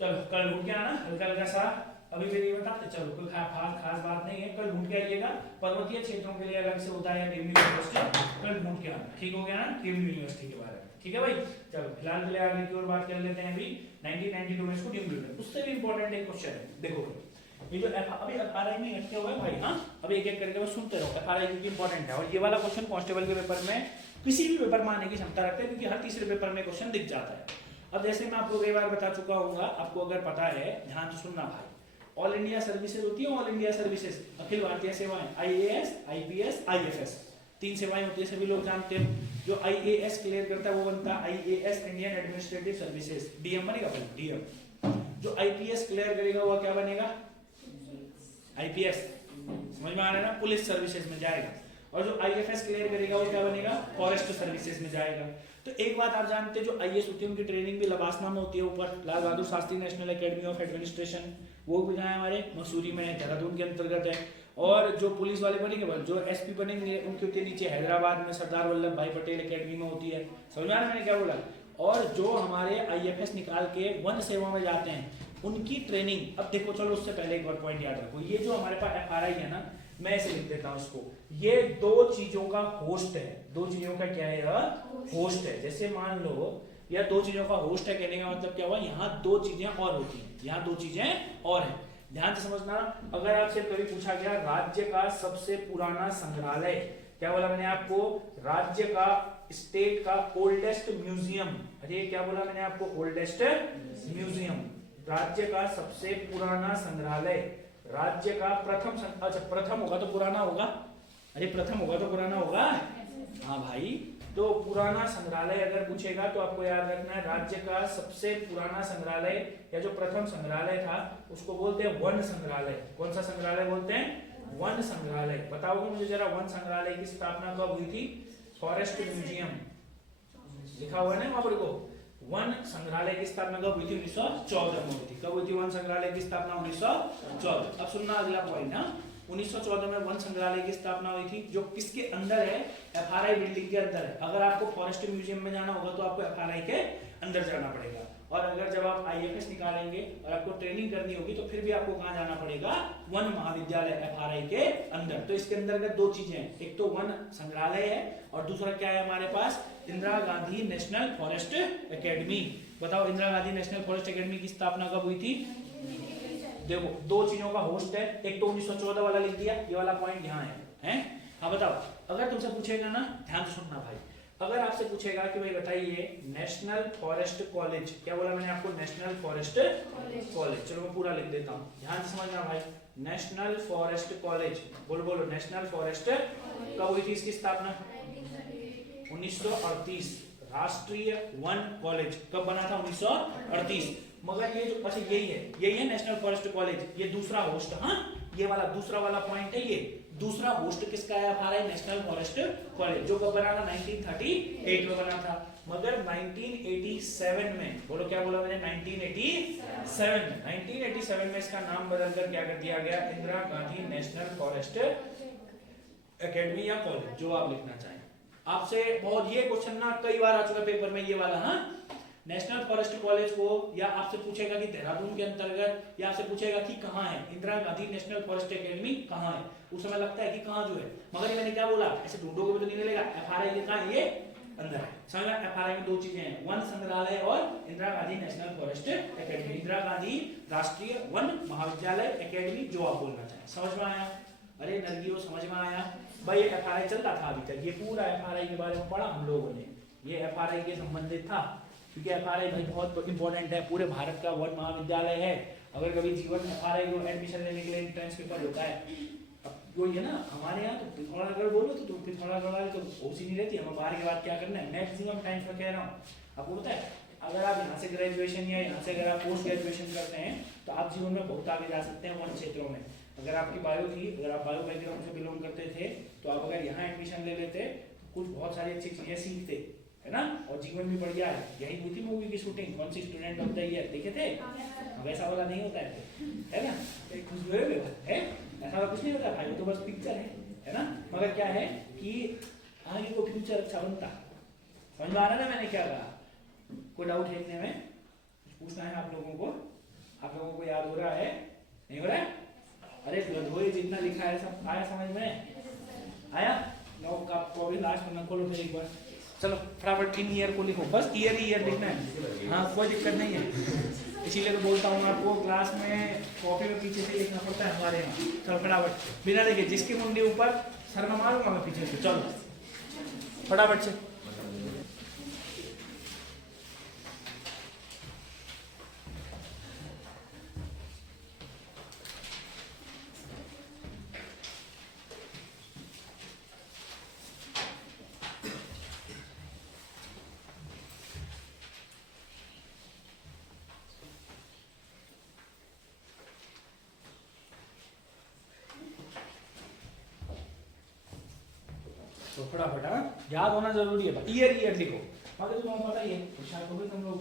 चलो कल ढूंढ के आना, हल्का हल्का सा अभी भी नहीं बताते, चलो कोई खास बात नहीं है, कल ढूंढ के आइएगा। पर्वतीय क्षेत्रों के लिए अलग से होता है डीम्ड यूनिवर्सिटी, कल ढूंढ के आना, ठीक हो गया ना, डीम्ड यूनिवर्सिटी के बारे में, ठीक है भाई। चलो फिलहाल के लिए आगे की ओर बात कर लेते हैं। अभी 1992 में इसको डीम्ड यूनिवर्सिटी, उससे भी इंपॉर्टेंट एक क्वेश्चन है, देखो ये जो अभी FRI में रखे हुए हैं भाई, हाँ अभी एक एक करके सुनते रहो, FRI क्योंकि इंपॉर्टेंट है। और ये वाला क्वेश्चन कांस्टेबल के पेपर में किसी भी पेपर में आने की क्षमता रखते हैं, क्योंकि हर तीसरे पेपर में क्वेश्चन दिख जाता है। अब जैसे मैं आपको कई बार बता चुका हूँ, आपको अगर पता है, ध्यान से सुनना भाई, ऑल इंडिया सर्विसेज होती है, all India services, Akhil Bharatiya सेवाएं, IAS, IPS, IFS, 3 सेवाएं होती है, सभी लोग जानते हो। जो IAS क्लियर करता है वो बनता है IAS Indian administrative services, DM बनेगा भाई, DM। जो IPS क्लियर करेगा वो क्या बनेगा, IPS, समझ में आ रहा है ना, पुलिस सर्विसेज में जाएगा। और जो IFS क्लियर करेगा वो क्या बनेगा, फॉरेस्ट सर्विसेज में जाएगा। तो एक बात आप जानते हैं, जो IAS होती है उनकी ट्रेनिंग भी लबासना में होती है, ऊपर Lal Bahadur Shastri national academy of administration, वो भी जहाँ हमारे मसूरी में है, देहरादून के अंतर्गत है। और जो पुलिस वाले बनेंगे, जो SP बनेंगे, उनके होते नीचे हैदराबाद में सरदार वल्लभ भाई पटेल एकेडमी में होती है। समझ में आ रहा है मैंने क्या बोला। और जो हमारे IFS निकाल के वन सेवा में जाते हैं, उनकी ट्रेनिंग, अब देखो चलो उससे पहले एक बार पॉइंट याद रखो, ये जो हमारे पास FRI है ना, मैं ऐसे लिख देता हूँ इसको, ये 2 चीजों का होस्ट है। 2 चीजों का क्या है, होस्ट है। जैसे मान लो या 2 चीजों का होस्ट है, कहने का मतलब क्या हुआ, यहाँ 2 चीजें और होती हैं, यहाँ 2 चीजें और हैं। ध्यान से समझना। अगर आपसे कभी पूछा गया राज्य का सबसे पुराना संग्रहालय, क्या बोला मैंने आपको, राज्य का, स्टेट का ओल्डेस्ट म्यूजियम, अरे क्या बोला मैंने आपको, ओल्डेस्ट म्यूजियम, राज्य का सबसे पुराना संग्रहालय, राज्य का प्रथम, अच्छा प्रथम होगा तो पुराना होगा, अरे प्रथम होगा तो पुराना होगा, हाँ भाई। तो पुराना संग्रहालय अगर पूछेगा तो आपको याद रखना है, राज्य का सबसे पुराना संग्रहालय या जो प्रथम संग्रहालय था उसको बोलते हैं वन संग्रहालय। कौन सा संग्रहालय बोलते हैं, वन संग्रहालय। बताओगे मुझे जरा, वन संग्रहालय की स्थापना कब हुई थी, फॉरेस्ट म्यूजियम लिखा हुआ है ना वहां पर को, वन संग्रहालय की स्थापना कब हुई थी, 1914 में हुई थी। कब हुई थी वन संग्रहालय की स्थापना, 1914। अब सुनना अगला पॉइंट, ना 1914 में वन संग्रहालय की स्थापना हुई थी, जो किसके अंदर है, FRI बिल्डिंग के अंदर है। अगर आपको फॉरेस्ट म्यूजियम में जाना होगा तो आपको FRI के अंदर जाना पड़ेगा। और अगर जब आप IFS निकालेंगे और आपको ट्रेनिंग करनी होगी तो फिर भी आपको कहाँ जाना पड़ेगा, वन महाविद्यालय FRI के अंदर। तो इसके अंतर्गत 2 चीजें हैं, एक तो वन संग्रहालय है और दूसरा क्या है हमारे पास, Indira Gandhi national forest academy. बताओ Indira Gandhi national forest academy की स्थापना कब हुई थी, देखो 2 चीजों का होस्ट है, एक तो 1914 वाला लिख दिया, ये वाला पॉइंट यहाँ है। हाँ बताओ, अगर तुमसे पूछेगा ना, ध्यान से सुनना भाई, अगर आपसे पूछेगा कि भाई बताइए नेशनल फॉरेस्ट कॉलेज, क्या बोला मैंने आपको, नेशनल फॉरेस्ट कॉलेज, चलो मैं पूरा लिख देता हूँ, ध्यान से समझना भाई। नेशनल फॉरेस्ट कॉलेज, बोलो बोलो, नेशनल फॉरेस्ट कब हुई थी इसकी स्थापना, 1938। राष्ट्रीय वन कॉलेज कब बना था, 1938। मगर ये जो, अच्छा यही है नेशनल फॉरेस्ट कॉलेज, ये दूसरा होस्ट, हाँ ये वाला दूसरा वाला पॉइंट है, ये दूसरा होस्ट किसका है, हमारा नेशनल फॉरेस्ट कॉलेज, जो कब बना था, 1938 में बना था। मगर 1987 में, बोलो क्या बोला मैंने, 1987 में इसका नाम बदलकर क्या कर दिया गया, Indira Gandhi national forest academy या कॉलेज, जो आप लिखना चाहें। आपसे बहुत ये क्वेश्चन ना कई बार आ चुका पेपर में, ये वाला, हाँ नेशनल फॉरेस्ट कॉलेज को, या आपसे पूछेगा कि देहरादून के अंतर्गत, या आपसे पूछेगा कि कहाँ है Indira Gandhi national forest academy, कहाँ है, उस समय लगता है कि कहाँ जो है, मगर ये मैंने क्या बोला, ऐसे ढूंढोगे तो नहीं मिलेगा। FRI ये कहाँ है, ये अंदर है। समझ में, FRI में 2 चीजें हैं, वन संग्रहालय और Indira Gandhi national forest academy, Indira Gandhi राष्ट्रीय वन महाविद्यालय एकेडमी, जो आप बोलना चाहें। समझ में आया, अरे नरगियो समझ में आया भाई। FRI चल रहा था अभी तक, ये पूरा FRI के बारे में पढ़ा हम लोगों ने, ये FRI के संबंधित था, क्योंकि FRI भाई बहुत इंपॉर्टेंट है, पूरे भारत का वन महाविद्यालय है। अगर कभी जीवन में FRI को एडमिशन लेने के लिए एंट्रेंस पेपर होता है, अब वो ये ना हमारे यहाँ तो पिथौरागढ़ बोलो तो पिथौरागढ़ वाले तो ओसी नहीं रहती, हमें बाहर के बाद क्या करना है, मैक्सिमम टाइम में कह रहा हूँ आपको पता है, अगर आप यहाँ से ग्रेजुएशन या यहाँ से अगर आप पोस्ट ग्रेजुएशन करते हैं तो आप जीवन में बहुत आगे जा सकते हैं वन क्षेत्रों में। अगर आपकी बायो थी, अगर आप बायो बैकग्राउंड से बिलोंग करते थे तो आप अगर यहाँ एडमिशन ले लेते तो कुछ बहुत सारी अच्छी चीजें सीखते, है ना, और जीवन भी बढ़ गया है। यही हुई थी मूवी की शूटिंग, कौन सी, स्टूडेंट ऑफ द ईयर, देखे थे, वैसा वाला नहीं होता है ना, कुछ है ऐसा वाला कुछ नहीं होता भाई, तो बस पिक्चर है ना। मगर क्या है कि आगे को फ्यूचर अच्छा बनता। समझ में आ रहा है ना मैंने क्या कहा, कोई डाउट है इतने में, पूछना है आप लोगों को, आप लोगों को याद हो रहा है, नहीं हो रहा है, अरे धोए जितना लिखा है सब आया, समझ में आया, लो का कॉपी लास्ट में खोलो फिर एक बार, चलो फटाफट इन ईयर को लिखो, बस ईयर ही ईयर लिखना है, हाँ कोई दिक्कत नहीं है, इसीलिए तो बोलता हूँ आपको क्लास में कॉपी में पीछे से लिखना पड़ता है हमारे यहाँ। चलो फटाफट बिना देखे, जिसकी मुंडी ऊपर सर में मारूंगा मैं पीछे से, चलो फटाफट से। तो फटाफट याद होना जरूरी है। ईयर ईयर लिखो, बाकी तो तुम्हें पता ही है, होशियार हो गए तुम लोग।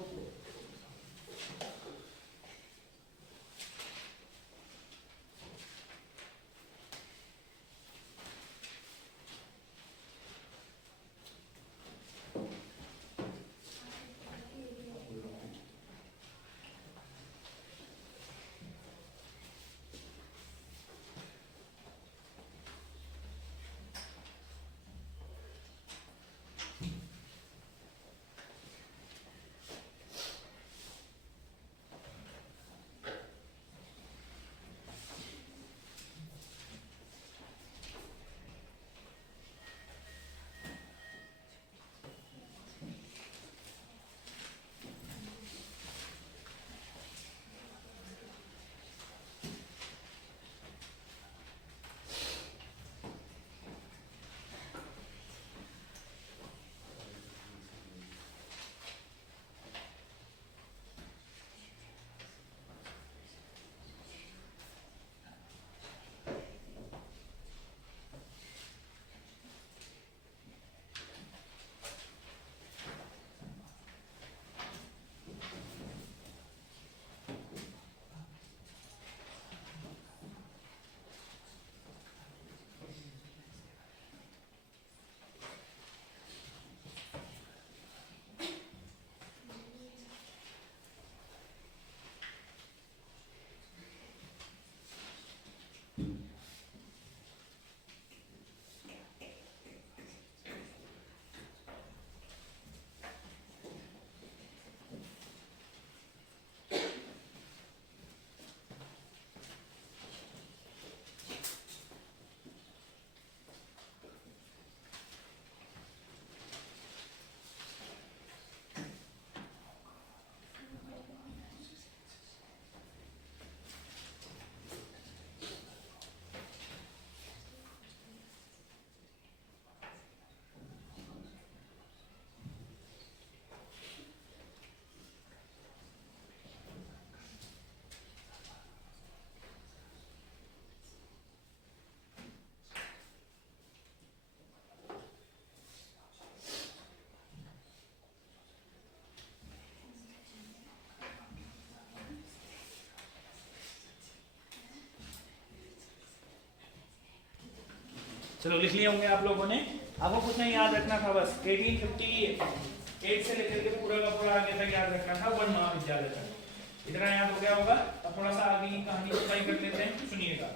चलो लिख लिए होंगे आप लोगों ने। आपको कुछ नहीं याद रखना था, बस 1858 से लेकर के पूरा का पूरा आगे तक याद रखना था, वन महाविद्यालय तक। इतना याद हो गया होगा। अब थोड़ा सा आगे की कहानी को ट्राई कर लेते हैं, सुनिएगा,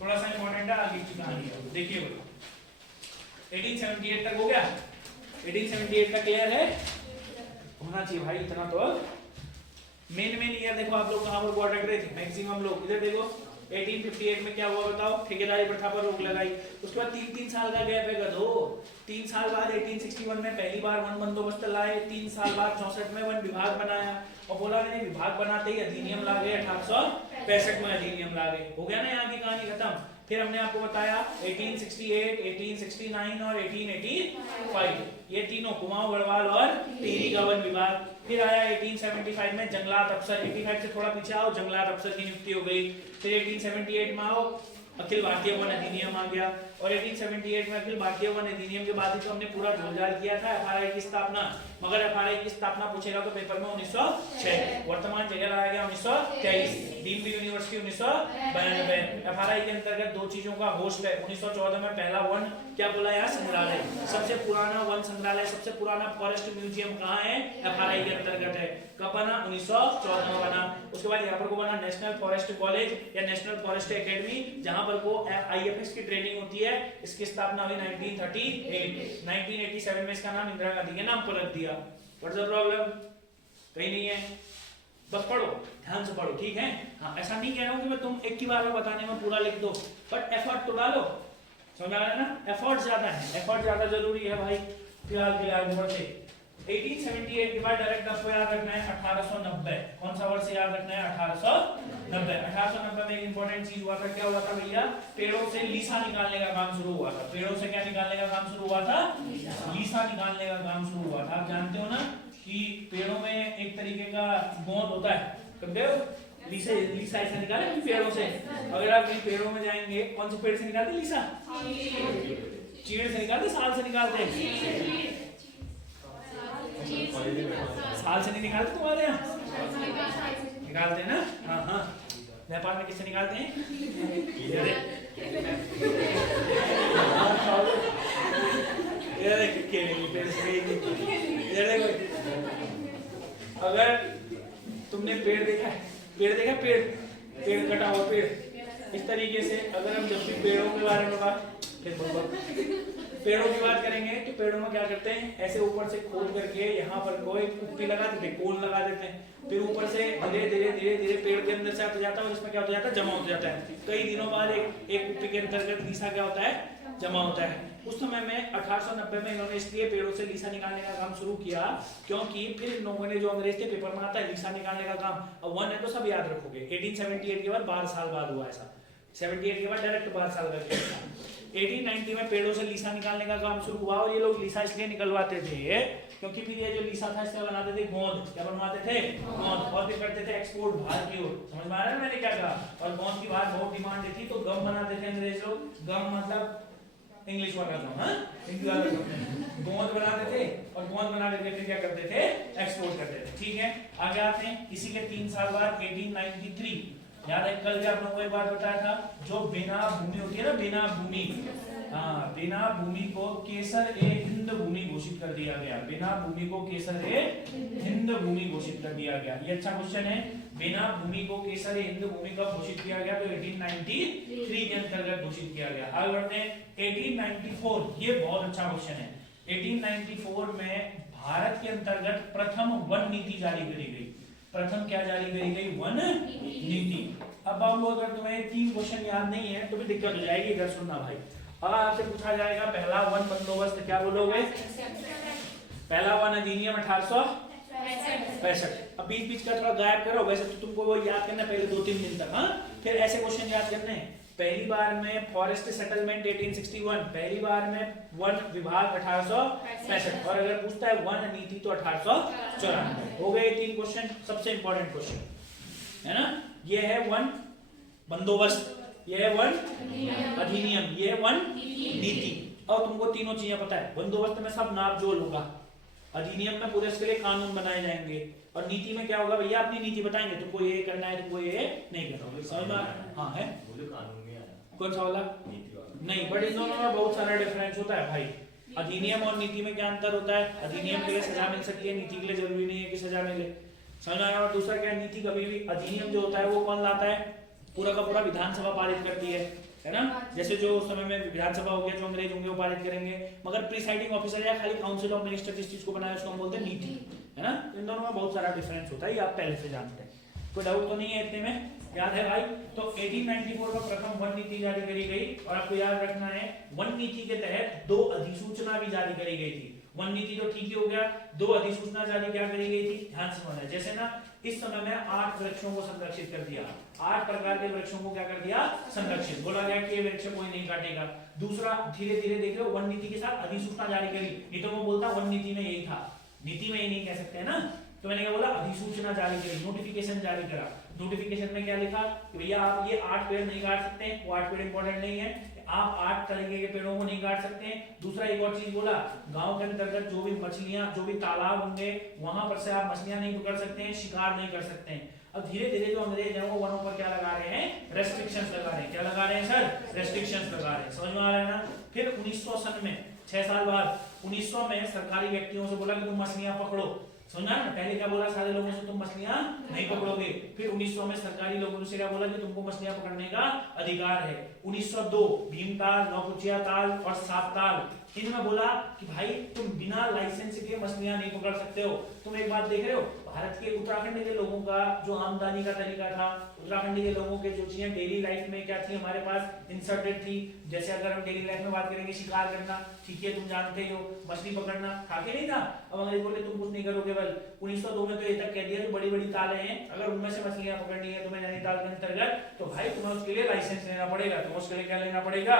थोड़ा सा इंपॉर्टेंट है आगे की कहानी है। देखिए बोलो 1878 तक हो गया। 1878 का क्लियर है, होना चाहिए भाई इतना तो। मेन ईयर देखो आप लोग कहां पर को अटक रहे थे मैक्सिमम लोग, इधर देखो 1858 में क्या हुआ बताओ, ठेकेदारी प्रथा पर रोक लगाई। उसके बाद 3 साल का गैप है गधो। 3 साल बाद 1861 में पहली बार वन बंदोबस्त लाए। 3 साल बाद 64 में वन विभाग बनाया, और बोला मैंने विभाग बनाते ही अधिनियम ला गए, 1865 में अधिनियम ला गए। हो गया ना यहाँ की कहानी खत्म। फिर हमने आपको बताया 1868, 1869 और 1885, ये तीनों कुमाऊं गढ़वाल और टिहरी का वन विभाग। फिर आया 1875 में जंगलात अफसर, 85 से थोड़ा पीछे आओ, जंगलात अफसर की नियुक्ति हो गई। फिर 1878 में आओ, अखिल भारतीय वन अधिनियम आ गया। और 1878 में अखिल भारतीय वन अधिनियम के बाद ही तो हमने पूरा जोरदार किया था एफआरआई की स्थापना। मगर एफआरआई की स्थापना पूछेगा तो पेपर में 1906, वर्तमान जगह लाया गया 1923, डीम्ड यूनिवर्सिटी 1992। एफआरआई के अंतर्गत दो चीजों का होस्ट है। 1914 में पहला वन क्या बोला यार, संग्रहालय। सबसे पुराना वन संग्रहालय, सबसे पुराना फॉरेस्ट म्यूजियम कहाँ है, एफआरआई के अंतर्गत है। कब बना, 1914 में बना। उसके बाद यहाँ पर को बना नेशनल फॉरेस्ट कॉलेज या नेशनल फॉरेस्ट एकेडमी, जहां पर को आईएफएस की ट्रेनिंग होती है। इसकी स्थापना हुई 1938। 1987 में इसका नाम इंदिरा गांधी के नाम पर रख दिया। व्हाट्स द प्रॉब्लम, कहीं नहीं है, बस पढ़ो, ध्यान से पढ़ो, ठीक है। हाँ, ऐसा नहीं कह रहा हूं कि मैं तुम एक ही बार में बताने में पूरा लिख दो, बट एफर्ट तो डालो, समझ आ रहा है ना। एफर्ट ज्यादा है, एफर्ट ज्यादा जरूरी है भाई। फिलहाल के लिए आगे बढ़ते। 1878 के बाद डायरेक्ट आपको याद रखना है 1890। कौन सा वर्ष याद रखना है, 1890। 1890 में एक इंपॉर्टेंट चीज हुआ था। क्या हुआ था भैया, पेड़ों से लीसा निकालने का काम शुरू हुआ था। पेड़ों से क्या निकालने का काम शुरू हुआ था, लीसा निकालने का काम शुरू हुआ था। आप जानते हो ना कि पेड़ों में एक तरीके का गोंद होता है, समझे हो, लीसा ऐसा निकाले पेड़ों से। अगर आप पेड़ों में जाएंगे, कौन से पेड़ से निकालते लीसा, चीड़ से निकालते, साल से निकालते हैं? साल से नहीं निकालते तुम्हारे यहाँ? निकालते हैं ना? हाँ हाँ। नेपाल में किससे निकालते हैं? अगर तुमने पेड़ देखा है, पेड़ कटा हुआ पेड़, इस तरीके से अगर हम जब भी पेड़ों के बारे में पेड़ों की बात करेंगे तो पेड़ों में क्या करते हैं, ऐसे ऊपर से खोद करके यहाँ पर कोई कुप्पी लगा देते हैं, कोल लगा देते हैं, फिर ऊपर से धीरे धीरे पेड़ के अंदर से आता जाता है और इसमें क्या होता जाता है, जमा होता जाता है। कई दिनों बाद एक कुप्पी के अंतर्गत लीसा क्या होता है, जमा होता है। उस समय में 1890 में इन्होंने इसलिए पेड़ों से लीसा निकालने का काम शुरू किया क्योंकि फिर इन लोगों ने, जो अंग्रेज के पेपर में आता है लीसा निकालने का काम, अब 1 है तो सब याद रखोगे, 1878 के बाद 12 साल बाद हुआ ऐसा, 78 के बाद डायरेक्ट 12 साल करके 1890 में पेड़ों से लीसा निकालने का काम शुरू हुआ। और ये लोग लीसा इसलिए निकलवाते थे क्योंकि फिर ये जो लीसा था इससे बनाते थे गोंद, क्या बनवाते थे, गोंद, और फिर करते थे एक्सपोर्ट बाहर की ओर। समझ में आ रहा है मैंने क्या कहा? और गोंद की बाहर बहुत डिमांड थी तो गम बनाते थे अंग्रेज लोग, गम मतलब इंग्लिश में करता हूं, हां, गोंद बनाते थे और गोंद बना करके फिर क्या करते थे, एक्सपोर्ट करते थे। ठीक है, आगे आते हैं। इसी के 3 साल बाद 1893, याद है कल भी आप लोगों को एक बात बताया था, जो बेना भूमि होती है ना, बेना भूमि, हाँ, बेना भूमि को केसर ए हिंद भूमि घोषित कर दिया गया। बेना भूमि को केसर ए हिंद भूमि घोषित कर दिया गया। ये अच्छा क्वेश्चन है, बेना भूमि को केसर ए हिंद भूमि कब घोषित किया गया? तो 1893 के अंतर्गत घोषित किया गया। आगे बढ़ते हैं 1894, ये बहुत अच्छा क्वेश्चन है। 1894 में भारत के अंतर्गत प्रथम वन नीति जारी करी गई। प्रथम क्या जारी करी गई? वन नीति। अब बाबू अगर तुम्हें 3 क्वेश्चन याद नहीं है तो भी दिक्कत हो जाएगी, इधर सुनना भाई। अब आपसे पूछा जाएगा पहला वन बंदोबस्त, क्या बोलोगे? पहला वन अधिनियम 1865। अब बीच बीच का थोड़ा गायब करो, वैसे तो तुमको वो याद करना पहले 2-3 दिन तक, हाँ, फिर ऐसे क्वेश्चन याद करने। पहली बार में फॉरेस्ट सेटलमेंट 1861, पहली बार में वन विभाग 1865, और अगर पूछता है वन नीति तो 1894। हो गए 3 क्वेश्चन, सबसे इंपॉर्टेंट क्वेश्चन है ना। ये है वन बंदोबस्त, ये है वन अधिनियम, ये है वन नीति। और तुमको तीनों चीजें पता है। बंदोबस्त में सब नाप जोल होगा, अधिनियम में पूरे इसके लिए कानून बनाए जाएंगे, और नीति में क्या होगा, भैया अपनी नीति बताएंगे, तुमको ये करना है, तुमको ये नहीं करना। समझ में? हाँ है, कौन सा वाला? नहीं, बट इन दोनों में बहुत सारा डिफरेंस होता है भाई। अधिनियम और नीति में क्या अंतर होता है? अधिनियम के लिए सजा मिल सकती है, नीति के लिए जरूरी नहीं है कि सजा मिले। समझ आया? और दूसरा क्या, नीति कभी भी, अधिनियम जो होता है वो कौन लाता है? पूरा का पूरा विधानसभा पारित करती है ना। जैसे जो उस समय में विधानसभा हो गया, जो अंग्रेज होंगे वो पारित करेंगे, मगर प्रिसाइडिंग ऑफिसर या खाली काउंसिल ऑफ मिनिस्टर जिस चीज को बनाया उसको हम बोलते हैं नीति, है ना। इन दोनों में बहुत सारा डिफरेंस होता है, ये आप पहले से जानते हैं, कोई डाउट तो नहीं है इतने में, याद है भाई। तो 1894 में प्रथम वन नीति जारी करी गई, और आपको याद रखना है वन नीति के तहत 2 अधिसूचना भी जारी करी गई थी। वन नीति तो ठीक ही हो गया, 2 अधिसूचना जारी क्या करी गई थी, ध्यान से सुनना। जैसे ना इस समय में 8 वृक्षों को संरक्षित कर दिया, 8 प्रकार के वृक्षों को क्या कर दिया, संरक्षित। बोला गया कि ये वृक्ष कोई नहीं काटेगा। दूसरा, धीरे धीरे देख रहे हो, वन नीति के साथ अधिसूचना जारी करी, नहीं तो वो बोलता वन नीति में यही था, नीति में ये नहीं कह सकते है ना। तो मैंने क्या बोला, अधिसूचना जारी करी, नोटिफिकेशन जारी करा। नोटिफिकेशन में क्या लिखा कि भैया आप ये 8 पेड़ नहीं काट सकते, वो 8 पेड़ इंपॉर्टेंट नहीं है, आप 8 तरीके के पेड़ों को नहीं काट सकते हैं। दूसरा एक और चीज बोला, गांव के अंतर्गत जो भी मछलियां, जो भी तालाब होंगे वहां पर से आप मछलियां नहीं पकड़ सकते हैं, शिकार नहीं कर सकते हैं। अब धीरे धीरे जो अंग्रेज हैं वो वनों पर क्या लगा रहे हैं, रेस्ट्रिक्शंस लगा रहे हैं। क्या लगा रहे हैं सर? रेस्ट्रिक्शंस लगा रहे हैं। समझ में आ रहा है ना। फिर 1900 सन में, 6 साल बाद 1900 में सरकारी व्यक्तियों से बोला कि तुम मछलियां पकड़ो। सुना ना, पहले क्या बोला, सारे लोगों से तुम मछलियां नहीं पकड़ोगे। फिर 1900 में सरकारी लोगों से क्या बोला कि तुमको मछलियां पकड़ने का अधिकार है। 1902 भीमताल, नौकुचिया ताल और सातताल, इनमें बोला कि भाई तुम बिना लाइसेंस के मछलियां नहीं पकड़ सकते हो। तुम एक बात देख रहे हो, भारत के उत्तराखंड के लोगों का जो आमदनी का तरीका था, उत्तराखंड के लोगों के जो चीजें डेली लाइफ में क्या थी हमारे पास इंसर्टेड थी। जैसे अगर हम डेली लाइफ में बात करेंगे, शिकार करना, ठीक है तुम जानते हो, मछली पकड़ना था कि नहीं था। अब अंग्रेज बोले तुम कुछ नहीं करो, केवल 1902 में तो ये तक कह दिया जो बड़ी बड़ी तालें हैं, अगर उनमें से मछलियां पकड़नी है तुम्हें नैनीताल के अंतर्गत, तो भाई तुम्हें उसके लिए लाइसेंस लेना पड़ेगा। तुम्हें उसके लिए क्या लेना पड़ेगा,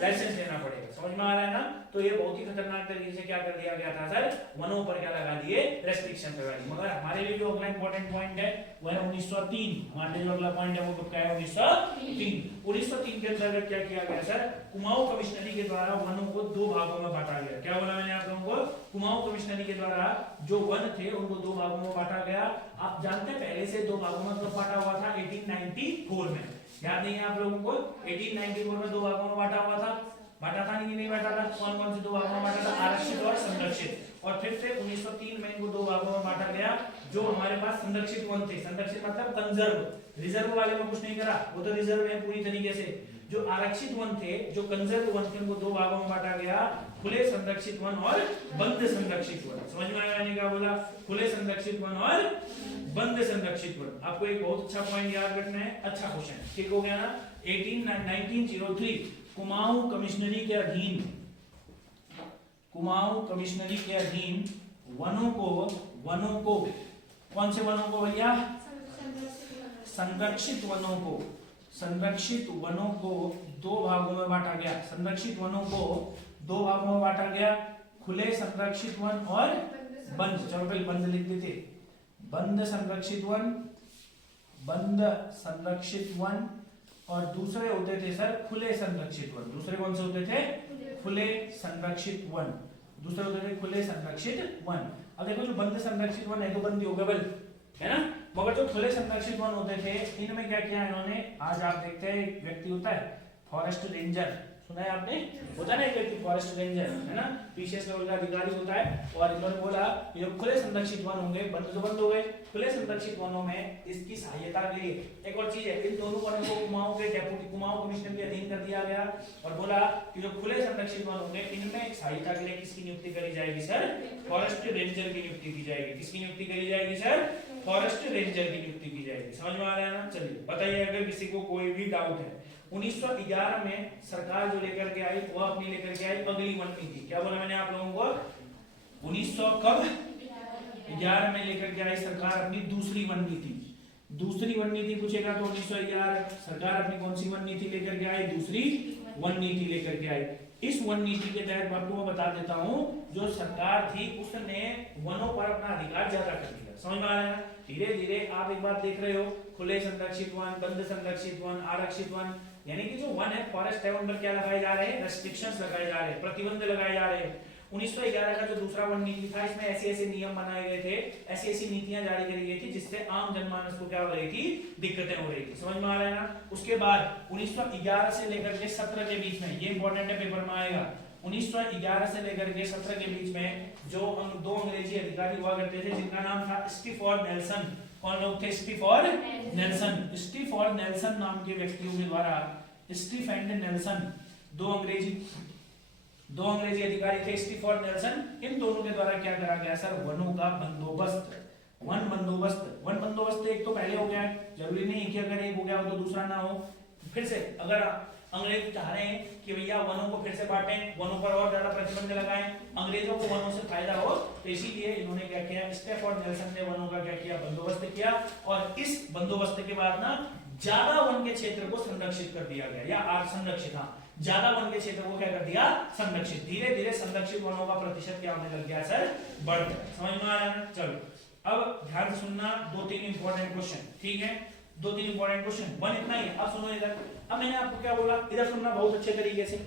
लाइसेंस लेना पड़ेगा। समझ में आ रहा है ना। तो ये बहुत ही खतरनाक तरीके से क्या कर दिया गया था सर, वनों पर क्या लगा दिए, रेस्ट्रिक्शन लगा दी। मगर हमारे लिए जो अगला इंपॉर्टेंट पॉइंट है वो है 1903। हमारे जो अगला पॉइंट है वो कब का है, 1903। 1903 के अंतर्गत क्या किया गया सर, कुमाऊं कमिश्नरी के द्वारा वनों को दो भागों में बांटा गया। क्या बोला मैंने आप लोगों को, कुमाऊं कमिश्नरी के द्वारा जो वन थे उनको दो भागों में बांटा गया। आप जानते हैं पहले से दो भागों में कब बांटा हुआ था, 1894 में। याद नहीं है आप लोगों को, 1894 में दो भागों में बांटा हुआ था, बांटा था नहीं बांटा था, कौन कौन से दो भागों में बांटा था, आरक्षित और संरक्षित। और फिर से 1903 में इनको दो भागों में बांटा गया। जो हमारे पास संरक्षित वन थे, संरक्षित मतलब कंजर्व, रिजर्व वाले में कुछ नहीं करा, वो तो रिजर्व है पूरी तरीके से। जो आरक्षित वन थे, जो कंजर्व वन थे, उनको दो भागों में बांटा गया, खुले संरक्षित वन और बंद संरक्षित वन। समझ में आया मैंने क्या बोला, खुले संरक्षित वन और बंद संरक्षित वन। आपको एक बहुत अच्छा पॉइंट याद रखना है, अच्छा क्वेश्चन, ठीक हो गया ना। 1903 कुमाऊं कमिश्नरी के अधीन, कुमाऊं कमिश्नरी के अधीन वनों को कौन से वनों को भैया, संरक्षित वनों को दो भागों में बांटा गया। संरक्षित वनों को दो भागों में बांटा गया, खुले संरक्षित वन और बंद। चलो पहले बंद लिख देते, बंद संरक्षित वन और दूसरे होते थे सर खुले संरक्षित वन। दूसरे कौन से होते थे, खुले संरक्षित वन, दूसरे होते थे खुले संरक्षित वन। अब देखो जो बंद संरक्षित वन है तो बंद ही होगा बल, है ना, मगर जो खुले संरक्षित वन होते थे इनमें क्या किया इन्होंने, आज आप देखते हैं एक व्यक्ति होता है फॉरेस्ट रेंजर, सुना है आपने, होता है ना एक व्यक्ति फॉरेस्ट रेंजर, है ना, पीसीएस लेवल का अधिकारी होता है। और इन्होंने बोला ये जो खुले संरक्षित वन होंगे, बंद तो बंद हो गए, खुले संरक्षित वनों में इसकी सहायता के लिए एक और चीज है, इन दोनों वनों को कुमाऊं के डेप्यूटी कुमाऊं कमिश्नर के अधीन कर दिया गया। और बोला कि जो खुले संरक्षित वन होंगे इनमें एक सहायता के लिए किसकी नियुक्ति करी जाएगी सर, फॉरेस्ट रेंजर की नियुक्ति की जाएगी। किसकी नियुक्ति करी जाएगी सर, फॉरेस्ट रेंजर की नियुक्ति की जाएगी। समझ में आ रहा है ना। चलिए बताइए अगर किसी को कोई भी डाउट है। 1911 में सरकार जो लेकर के आई वो अपनी लेकर के आई अगली वन नीति। क्या बोला मैंने आप लोगों को, 1911 में लेकर के आई सरकार अपनी दूसरी वन नीति। दूसरी वन नीति पूछेगा तो 1911 सरकार अपनी कौन सी वन नीति लेकर के आई, दूसरी वन नीति लेकर के आई। इस वन नीति के तहत आपको मैं बता देता हूं, जो सरकार थी उसने वनों पर अपना अधिकार ज्यादा कर दिया। समझ में आ रहा है। धीरे धीरे आप एक बात देख रहे हो, खुले संरक्षित वन, बंद संरक्षित वन, आरक्षित वन, यानी कि जो वन है फॉरेस्ट है उन पर क्या लगाए जा रहे हैं, रेस्ट्रिक्शंस लगाए जा रहे हैं, प्रतिबंध लगाए जा रहे हैं। 1911 का जो दूसरा वन नीति था इसमें ऐसे ऐसे नियम बनाए गए थे, ऐसी ऐसी नीतियां जारी करी गई थी जिससे आम जनमानस को क्या हो रही थी, दिक्कतें हो रही थी। समझ में आ रहा है ना। उसके बाद 1911 से लेकर के 17 के बीच में, ये इंपॉर्टेंट है पेपर में आएगा, 1911 से लेकर के 17 के बीच में जो दो अंग्रेजी अधिकारी हुआ करते थे जिनका नाम था स्टीफोर्ड नेल्सन। कौन लोग थे, स्टीफोर्ड नेल्सन। स्टीफोर्ड नेल्सन नाम के व्यक्तियों के द्वारा, स्टीफेंड नेल्सन, दो अंग्रेजी अधिकारी थे, स्टीफोर्ड नेल्सन, इन दोनों के द्वारा क्या करा गया सर, वनों का बंदोबस्त। वन बंदोबस्त एक तो पहले हो गया है, जरूरी नहीं है कि अगर एक हो गया हो तो दूसरा ना हो। फिर से अगर अंग्रेज चाह रहे हैं कि भैया वनों को फिर से बांटें, वनों पर और ज्यादा प्रतिबंध लगाएं, अंग्रेजों को वनों से फायदा हो, तो इसीलिए इन्होंने क्या किया, स्टीफोर्ड नेल्सन ने वनों का क्या किया, बंदोबस्त किया। और इस बंदोबस्त के बाद ना ज्यादा वन के क्षेत्र को संरक्षित कर दिया गया, या संरक्षित, हाँ, ज्यादा वन के क्षेत्र को क्या कर दिया, संरक्षित। धीरे धीरे संरक्षित वनों का प्रतिशत क्या होने लग गया सर, बढ़ गया। समझ में आ रहा है। चलो अब ध्यान से सुनना, 2-3 इंपॉर्टेंट क्वेश्चन, ठीक है, 2-3 इंपॉर्टेंट क्वेश्चन, वन इतना ही। अब सुनो इधर, अब मैंने आपको क्या बोला, इधर सुनना बहुत अच्छे तरीके से।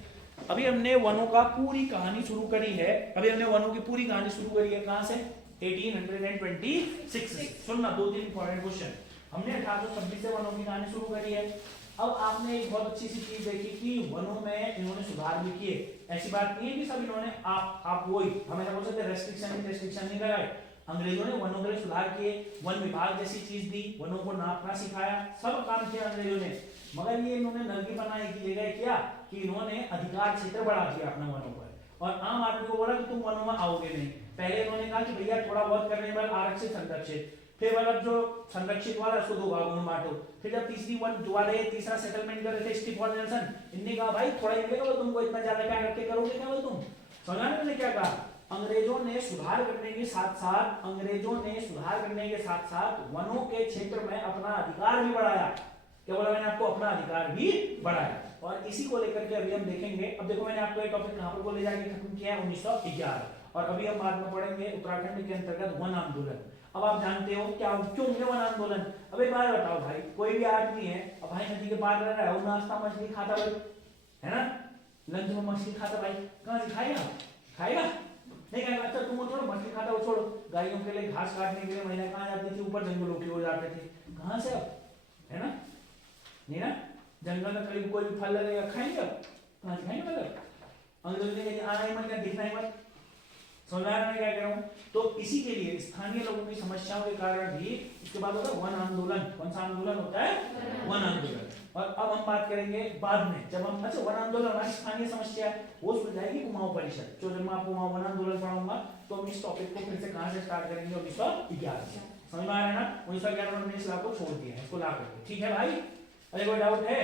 अभी हमने वनों का पूरी कहानी शुरू करी है, अभी हमने वनों की पूरी कहानी शुरू करी है, कहां से, 1826 से। सुनना 2-3 इंपॉर्टेंट क्वेश्चन। हमने 1826 से वनों की कहानी शुरू करी है। अब आपने एक बहुत अच्छी सी चीज देखी कि वनों में इन्होंने सुधार भी किए। ऐसी बात नहीं है कि सब इन्होंने आप वही हमें बोल सकते रेस्ट्रिक्शन नहीं लगाए। अंग्रेजों ने वनों के लिए सुधार किए, वन विभाग जैसी चीज दी, वनों को नापना सिखाया, सब काम किया अंग्रेजों ने। मगर ये इन्होंने नंगीपना किए गए क्या कि इन्होंने अधिकार क्षेत्र बढ़ा दिया अपने वनों पर, और आम आदमी को बोला कि तुम वनों में आओगे नहीं। पहले इन्होंने कहा कि भैया थोड़ा बहुत करने वाला आरक्षित संरक्षित, फिर मतलब जो संरक्षित वाला उसको दो भागों में बांटो। फिर जब तीसरी वन दोबारा तीसरा सेटलमेंट कर रहे थे स्टीफोर्ड नेल्सन, इन्होंने कहा भाई थोड़ा ही मिलेगा, तुमको इतना ज्यादा क्या करके करोगे क्या भाई तुम। समझा मैंने क्या कहा, अंग्रेजों ने सुधार करने के साथ साथ वनों के क्षेत्र में अपना अधिकार भी बढ़ाया। क्या बोला मैंने आपको, अपना अधिकार भी बढ़ाया। और इसी को लेकर के अभी हम देखेंगे। अब देखो मैंने आपको एक टॉपिक कहां पर को ले जाके खत्म किया है, 1911। और अभी हम बाद में पढ़ेंगे उत्तराखंड के अंतर्गत वन आंदोलन। अब आप जानते हो क्या क्यों हुआ वन आंदोलन। अब एक बात बताओ भाई, कोई भी आदमी है, अब भाई नदी के पार रह रहा है, वो नाश्ता मछली खाता भाई, है ना, लंच में मछली खाता भाई, कहां से खाएगा, खाएगा नहीं खाएगा। अच्छा तुम छोड़ो मछली खाता, वो छोड़ो, गायों के लिए घास काटने के लिए महिला कहाँ जाती थी, ऊपर जंगलों की ओर जाते थे, कहां से अब, है ना, नहीं ना, जंगल में करीब कोई भी फल लगेगा, खाएंगे अब, कहां से खाएंगे, मतलब अंग्रेजों ने आना ही मत, दिखना ही मत, समझ में आ रहा है क्या कह रहा हूं। तो इसी के लिए स्थानीय लोगों की समस्याओं के कारण भी इसके बाद होता है वन आंदोलन। कौन सा आंदोलन होता है, वन आंदोलन। और अब हम बात करेंगे बाद में, जब हम, अच्छा वन आंदोलन हमारी स्थानीय समस्या है वो सुलझाएगी कुमाऊं परिषद। तो जब मैं आपको वहां वन आंदोलन पढ़ाऊंगा तो हम इस टॉपिक को फिर से कहां से स्टार्ट करेंगे, 1911 से। समझ में आ रहा है ना, 1911 में हमने इस लॉ को छोड़ दिया है, इसको ला करके, ठीक है भाई। अरे कोई डाउट है?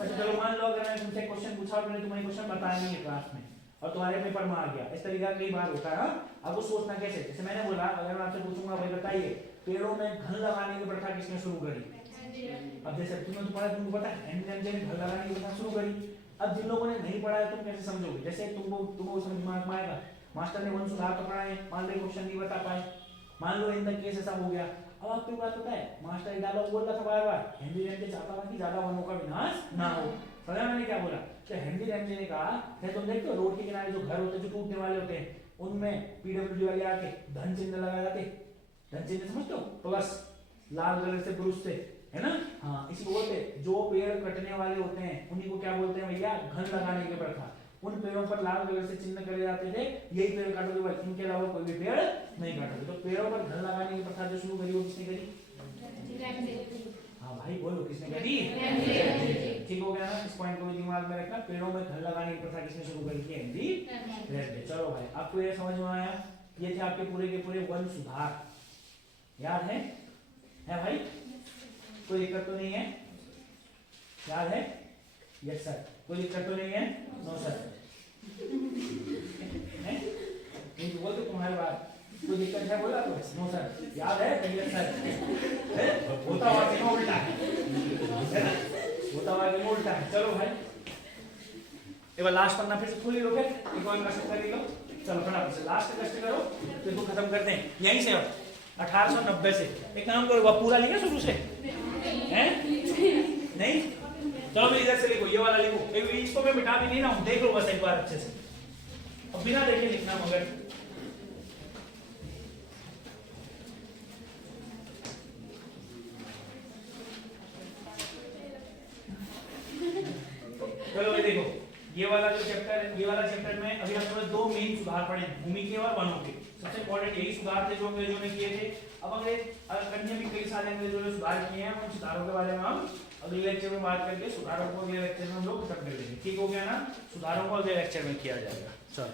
अच्छा चलो मान लो अगर मैंने तुमसे क्वेश्चन पूछा और मैंने तुम्हें क्वेश्चन बताया नहीं है क्लास में और तुम्हारे पेपर में आ गया, इस तरीका कई बार होता है। आपको सोचना कैसे, जैसे मैंने बोला अगर मैं आपसे पूछूंगा भाई बताइए पेड़ों में घन लगाने की प्रथा किसने शुरू करी। अब जैसे तुमने तो पढ़ा, तुमको पता है हेनरी रैंजे ने घन लगाने की प्रथा शुरू करी। अब जिन लोगों ने नहीं पढ़ा है तुम कैसे समझोगे, जैसे तुमको समझ में आएगा, मास्टर ने वन सुधार तो पढ़ाए, मान लो क्वेश्चन नहीं बता पाए, मान लो इन तक केस ऐसा हो गया। अब आपको बात पता है, मास्टर ये डायलॉग बोल रहा था बार बार, हेनरी रैंजे चाहता था कि ज्यादा वनों का विनाश ना हो। समझा मैंने क्या बोला, तो हेनरी रैंजे ने कहा है, तुम देखते हो रोड के किनारे जो घर होते हैं जो टूटने वाले होते हैं उनमें पीडब्ल्यूडी वाले आके धन चिन्ह लगाए जाते, धन चिन्ह समझते हो, प्लस लाल कलर से पुरुष से, है ना, हाँ इसी को बोलते, जो पेड़ कटने वाले होते हैं उन्हीं को क्या बोलते हैं भैया, घन लगाने की प्रथा। उन पेड़ों पर लाल कलर से चिन्ह करे जाते थे, यही पेड़ काटोगे भाई, इनके अलावा कोई भी पेड़ नहीं काटोगे। तो पेड़ों पर घन लगाने की प्रथा जो शुरू करी वो किसने करी, हाँ भाई बोलो किसने करी, ठीक हो गया ना, इस पॉइंट को भी दिमाग में रखना, पेड़ों में घन लगाने की प्रथा किसने शुरू करी थी, हेनरी रैंजे। चलो भाई आपको ये समझ में आया, ये थे आपके पूरे के पूरे वन सुधार, याद है भाई, कोई दिक्कत तो नहीं है, याद है, यस सर, कोई दिक्कत तो नहीं है, नो सर, नहीं तो बोलते तुम्हारी बात, कोई दिक्कत है बोला तो नो सर, याद है, यस सर, होता हुआ कि उल्टा है ना, होता हुआ कि उल्टा है। चलो भाई एक बार लास्ट पन्ना फिर से खोल लो, एक और कष्ट कर लो, चलो फटाफट से लास्ट कष्ट करो फिर तो खत्म करते हैं यहीं से। अब 1890 से एक काम करो, पूरा लिखा शुरू से हैं, नहीं चलो मैं इधर से लिखो, ये वाला लिखो, इसको मैं मिटा भी नहीं ना, देख लो बस एक बार अच्छे से, अब बिना देखे लिखना मगर। चलो ये देखो, ये वाला जो चैप्टर, ये वाला चैप्टर में अभी हमने दो मेन सुधार पढ़े, भूमि के और वनों के। सबसे इंपॉर्टेंट यही सुधार थे जो अंग्रेजों ने किए थे। अब अन्य भी कई सारे अंग्रेजों ने सुधार किए हैं, उन सुधारों के बारे में हम अगले लेक्चर में बात करके सुधारों को अगले लेक्चर में हम लोग खत्म कर देंगे, ठीक हो गया ना, सुधारों को अगले लेक्चर में किया जाएगा। चलो।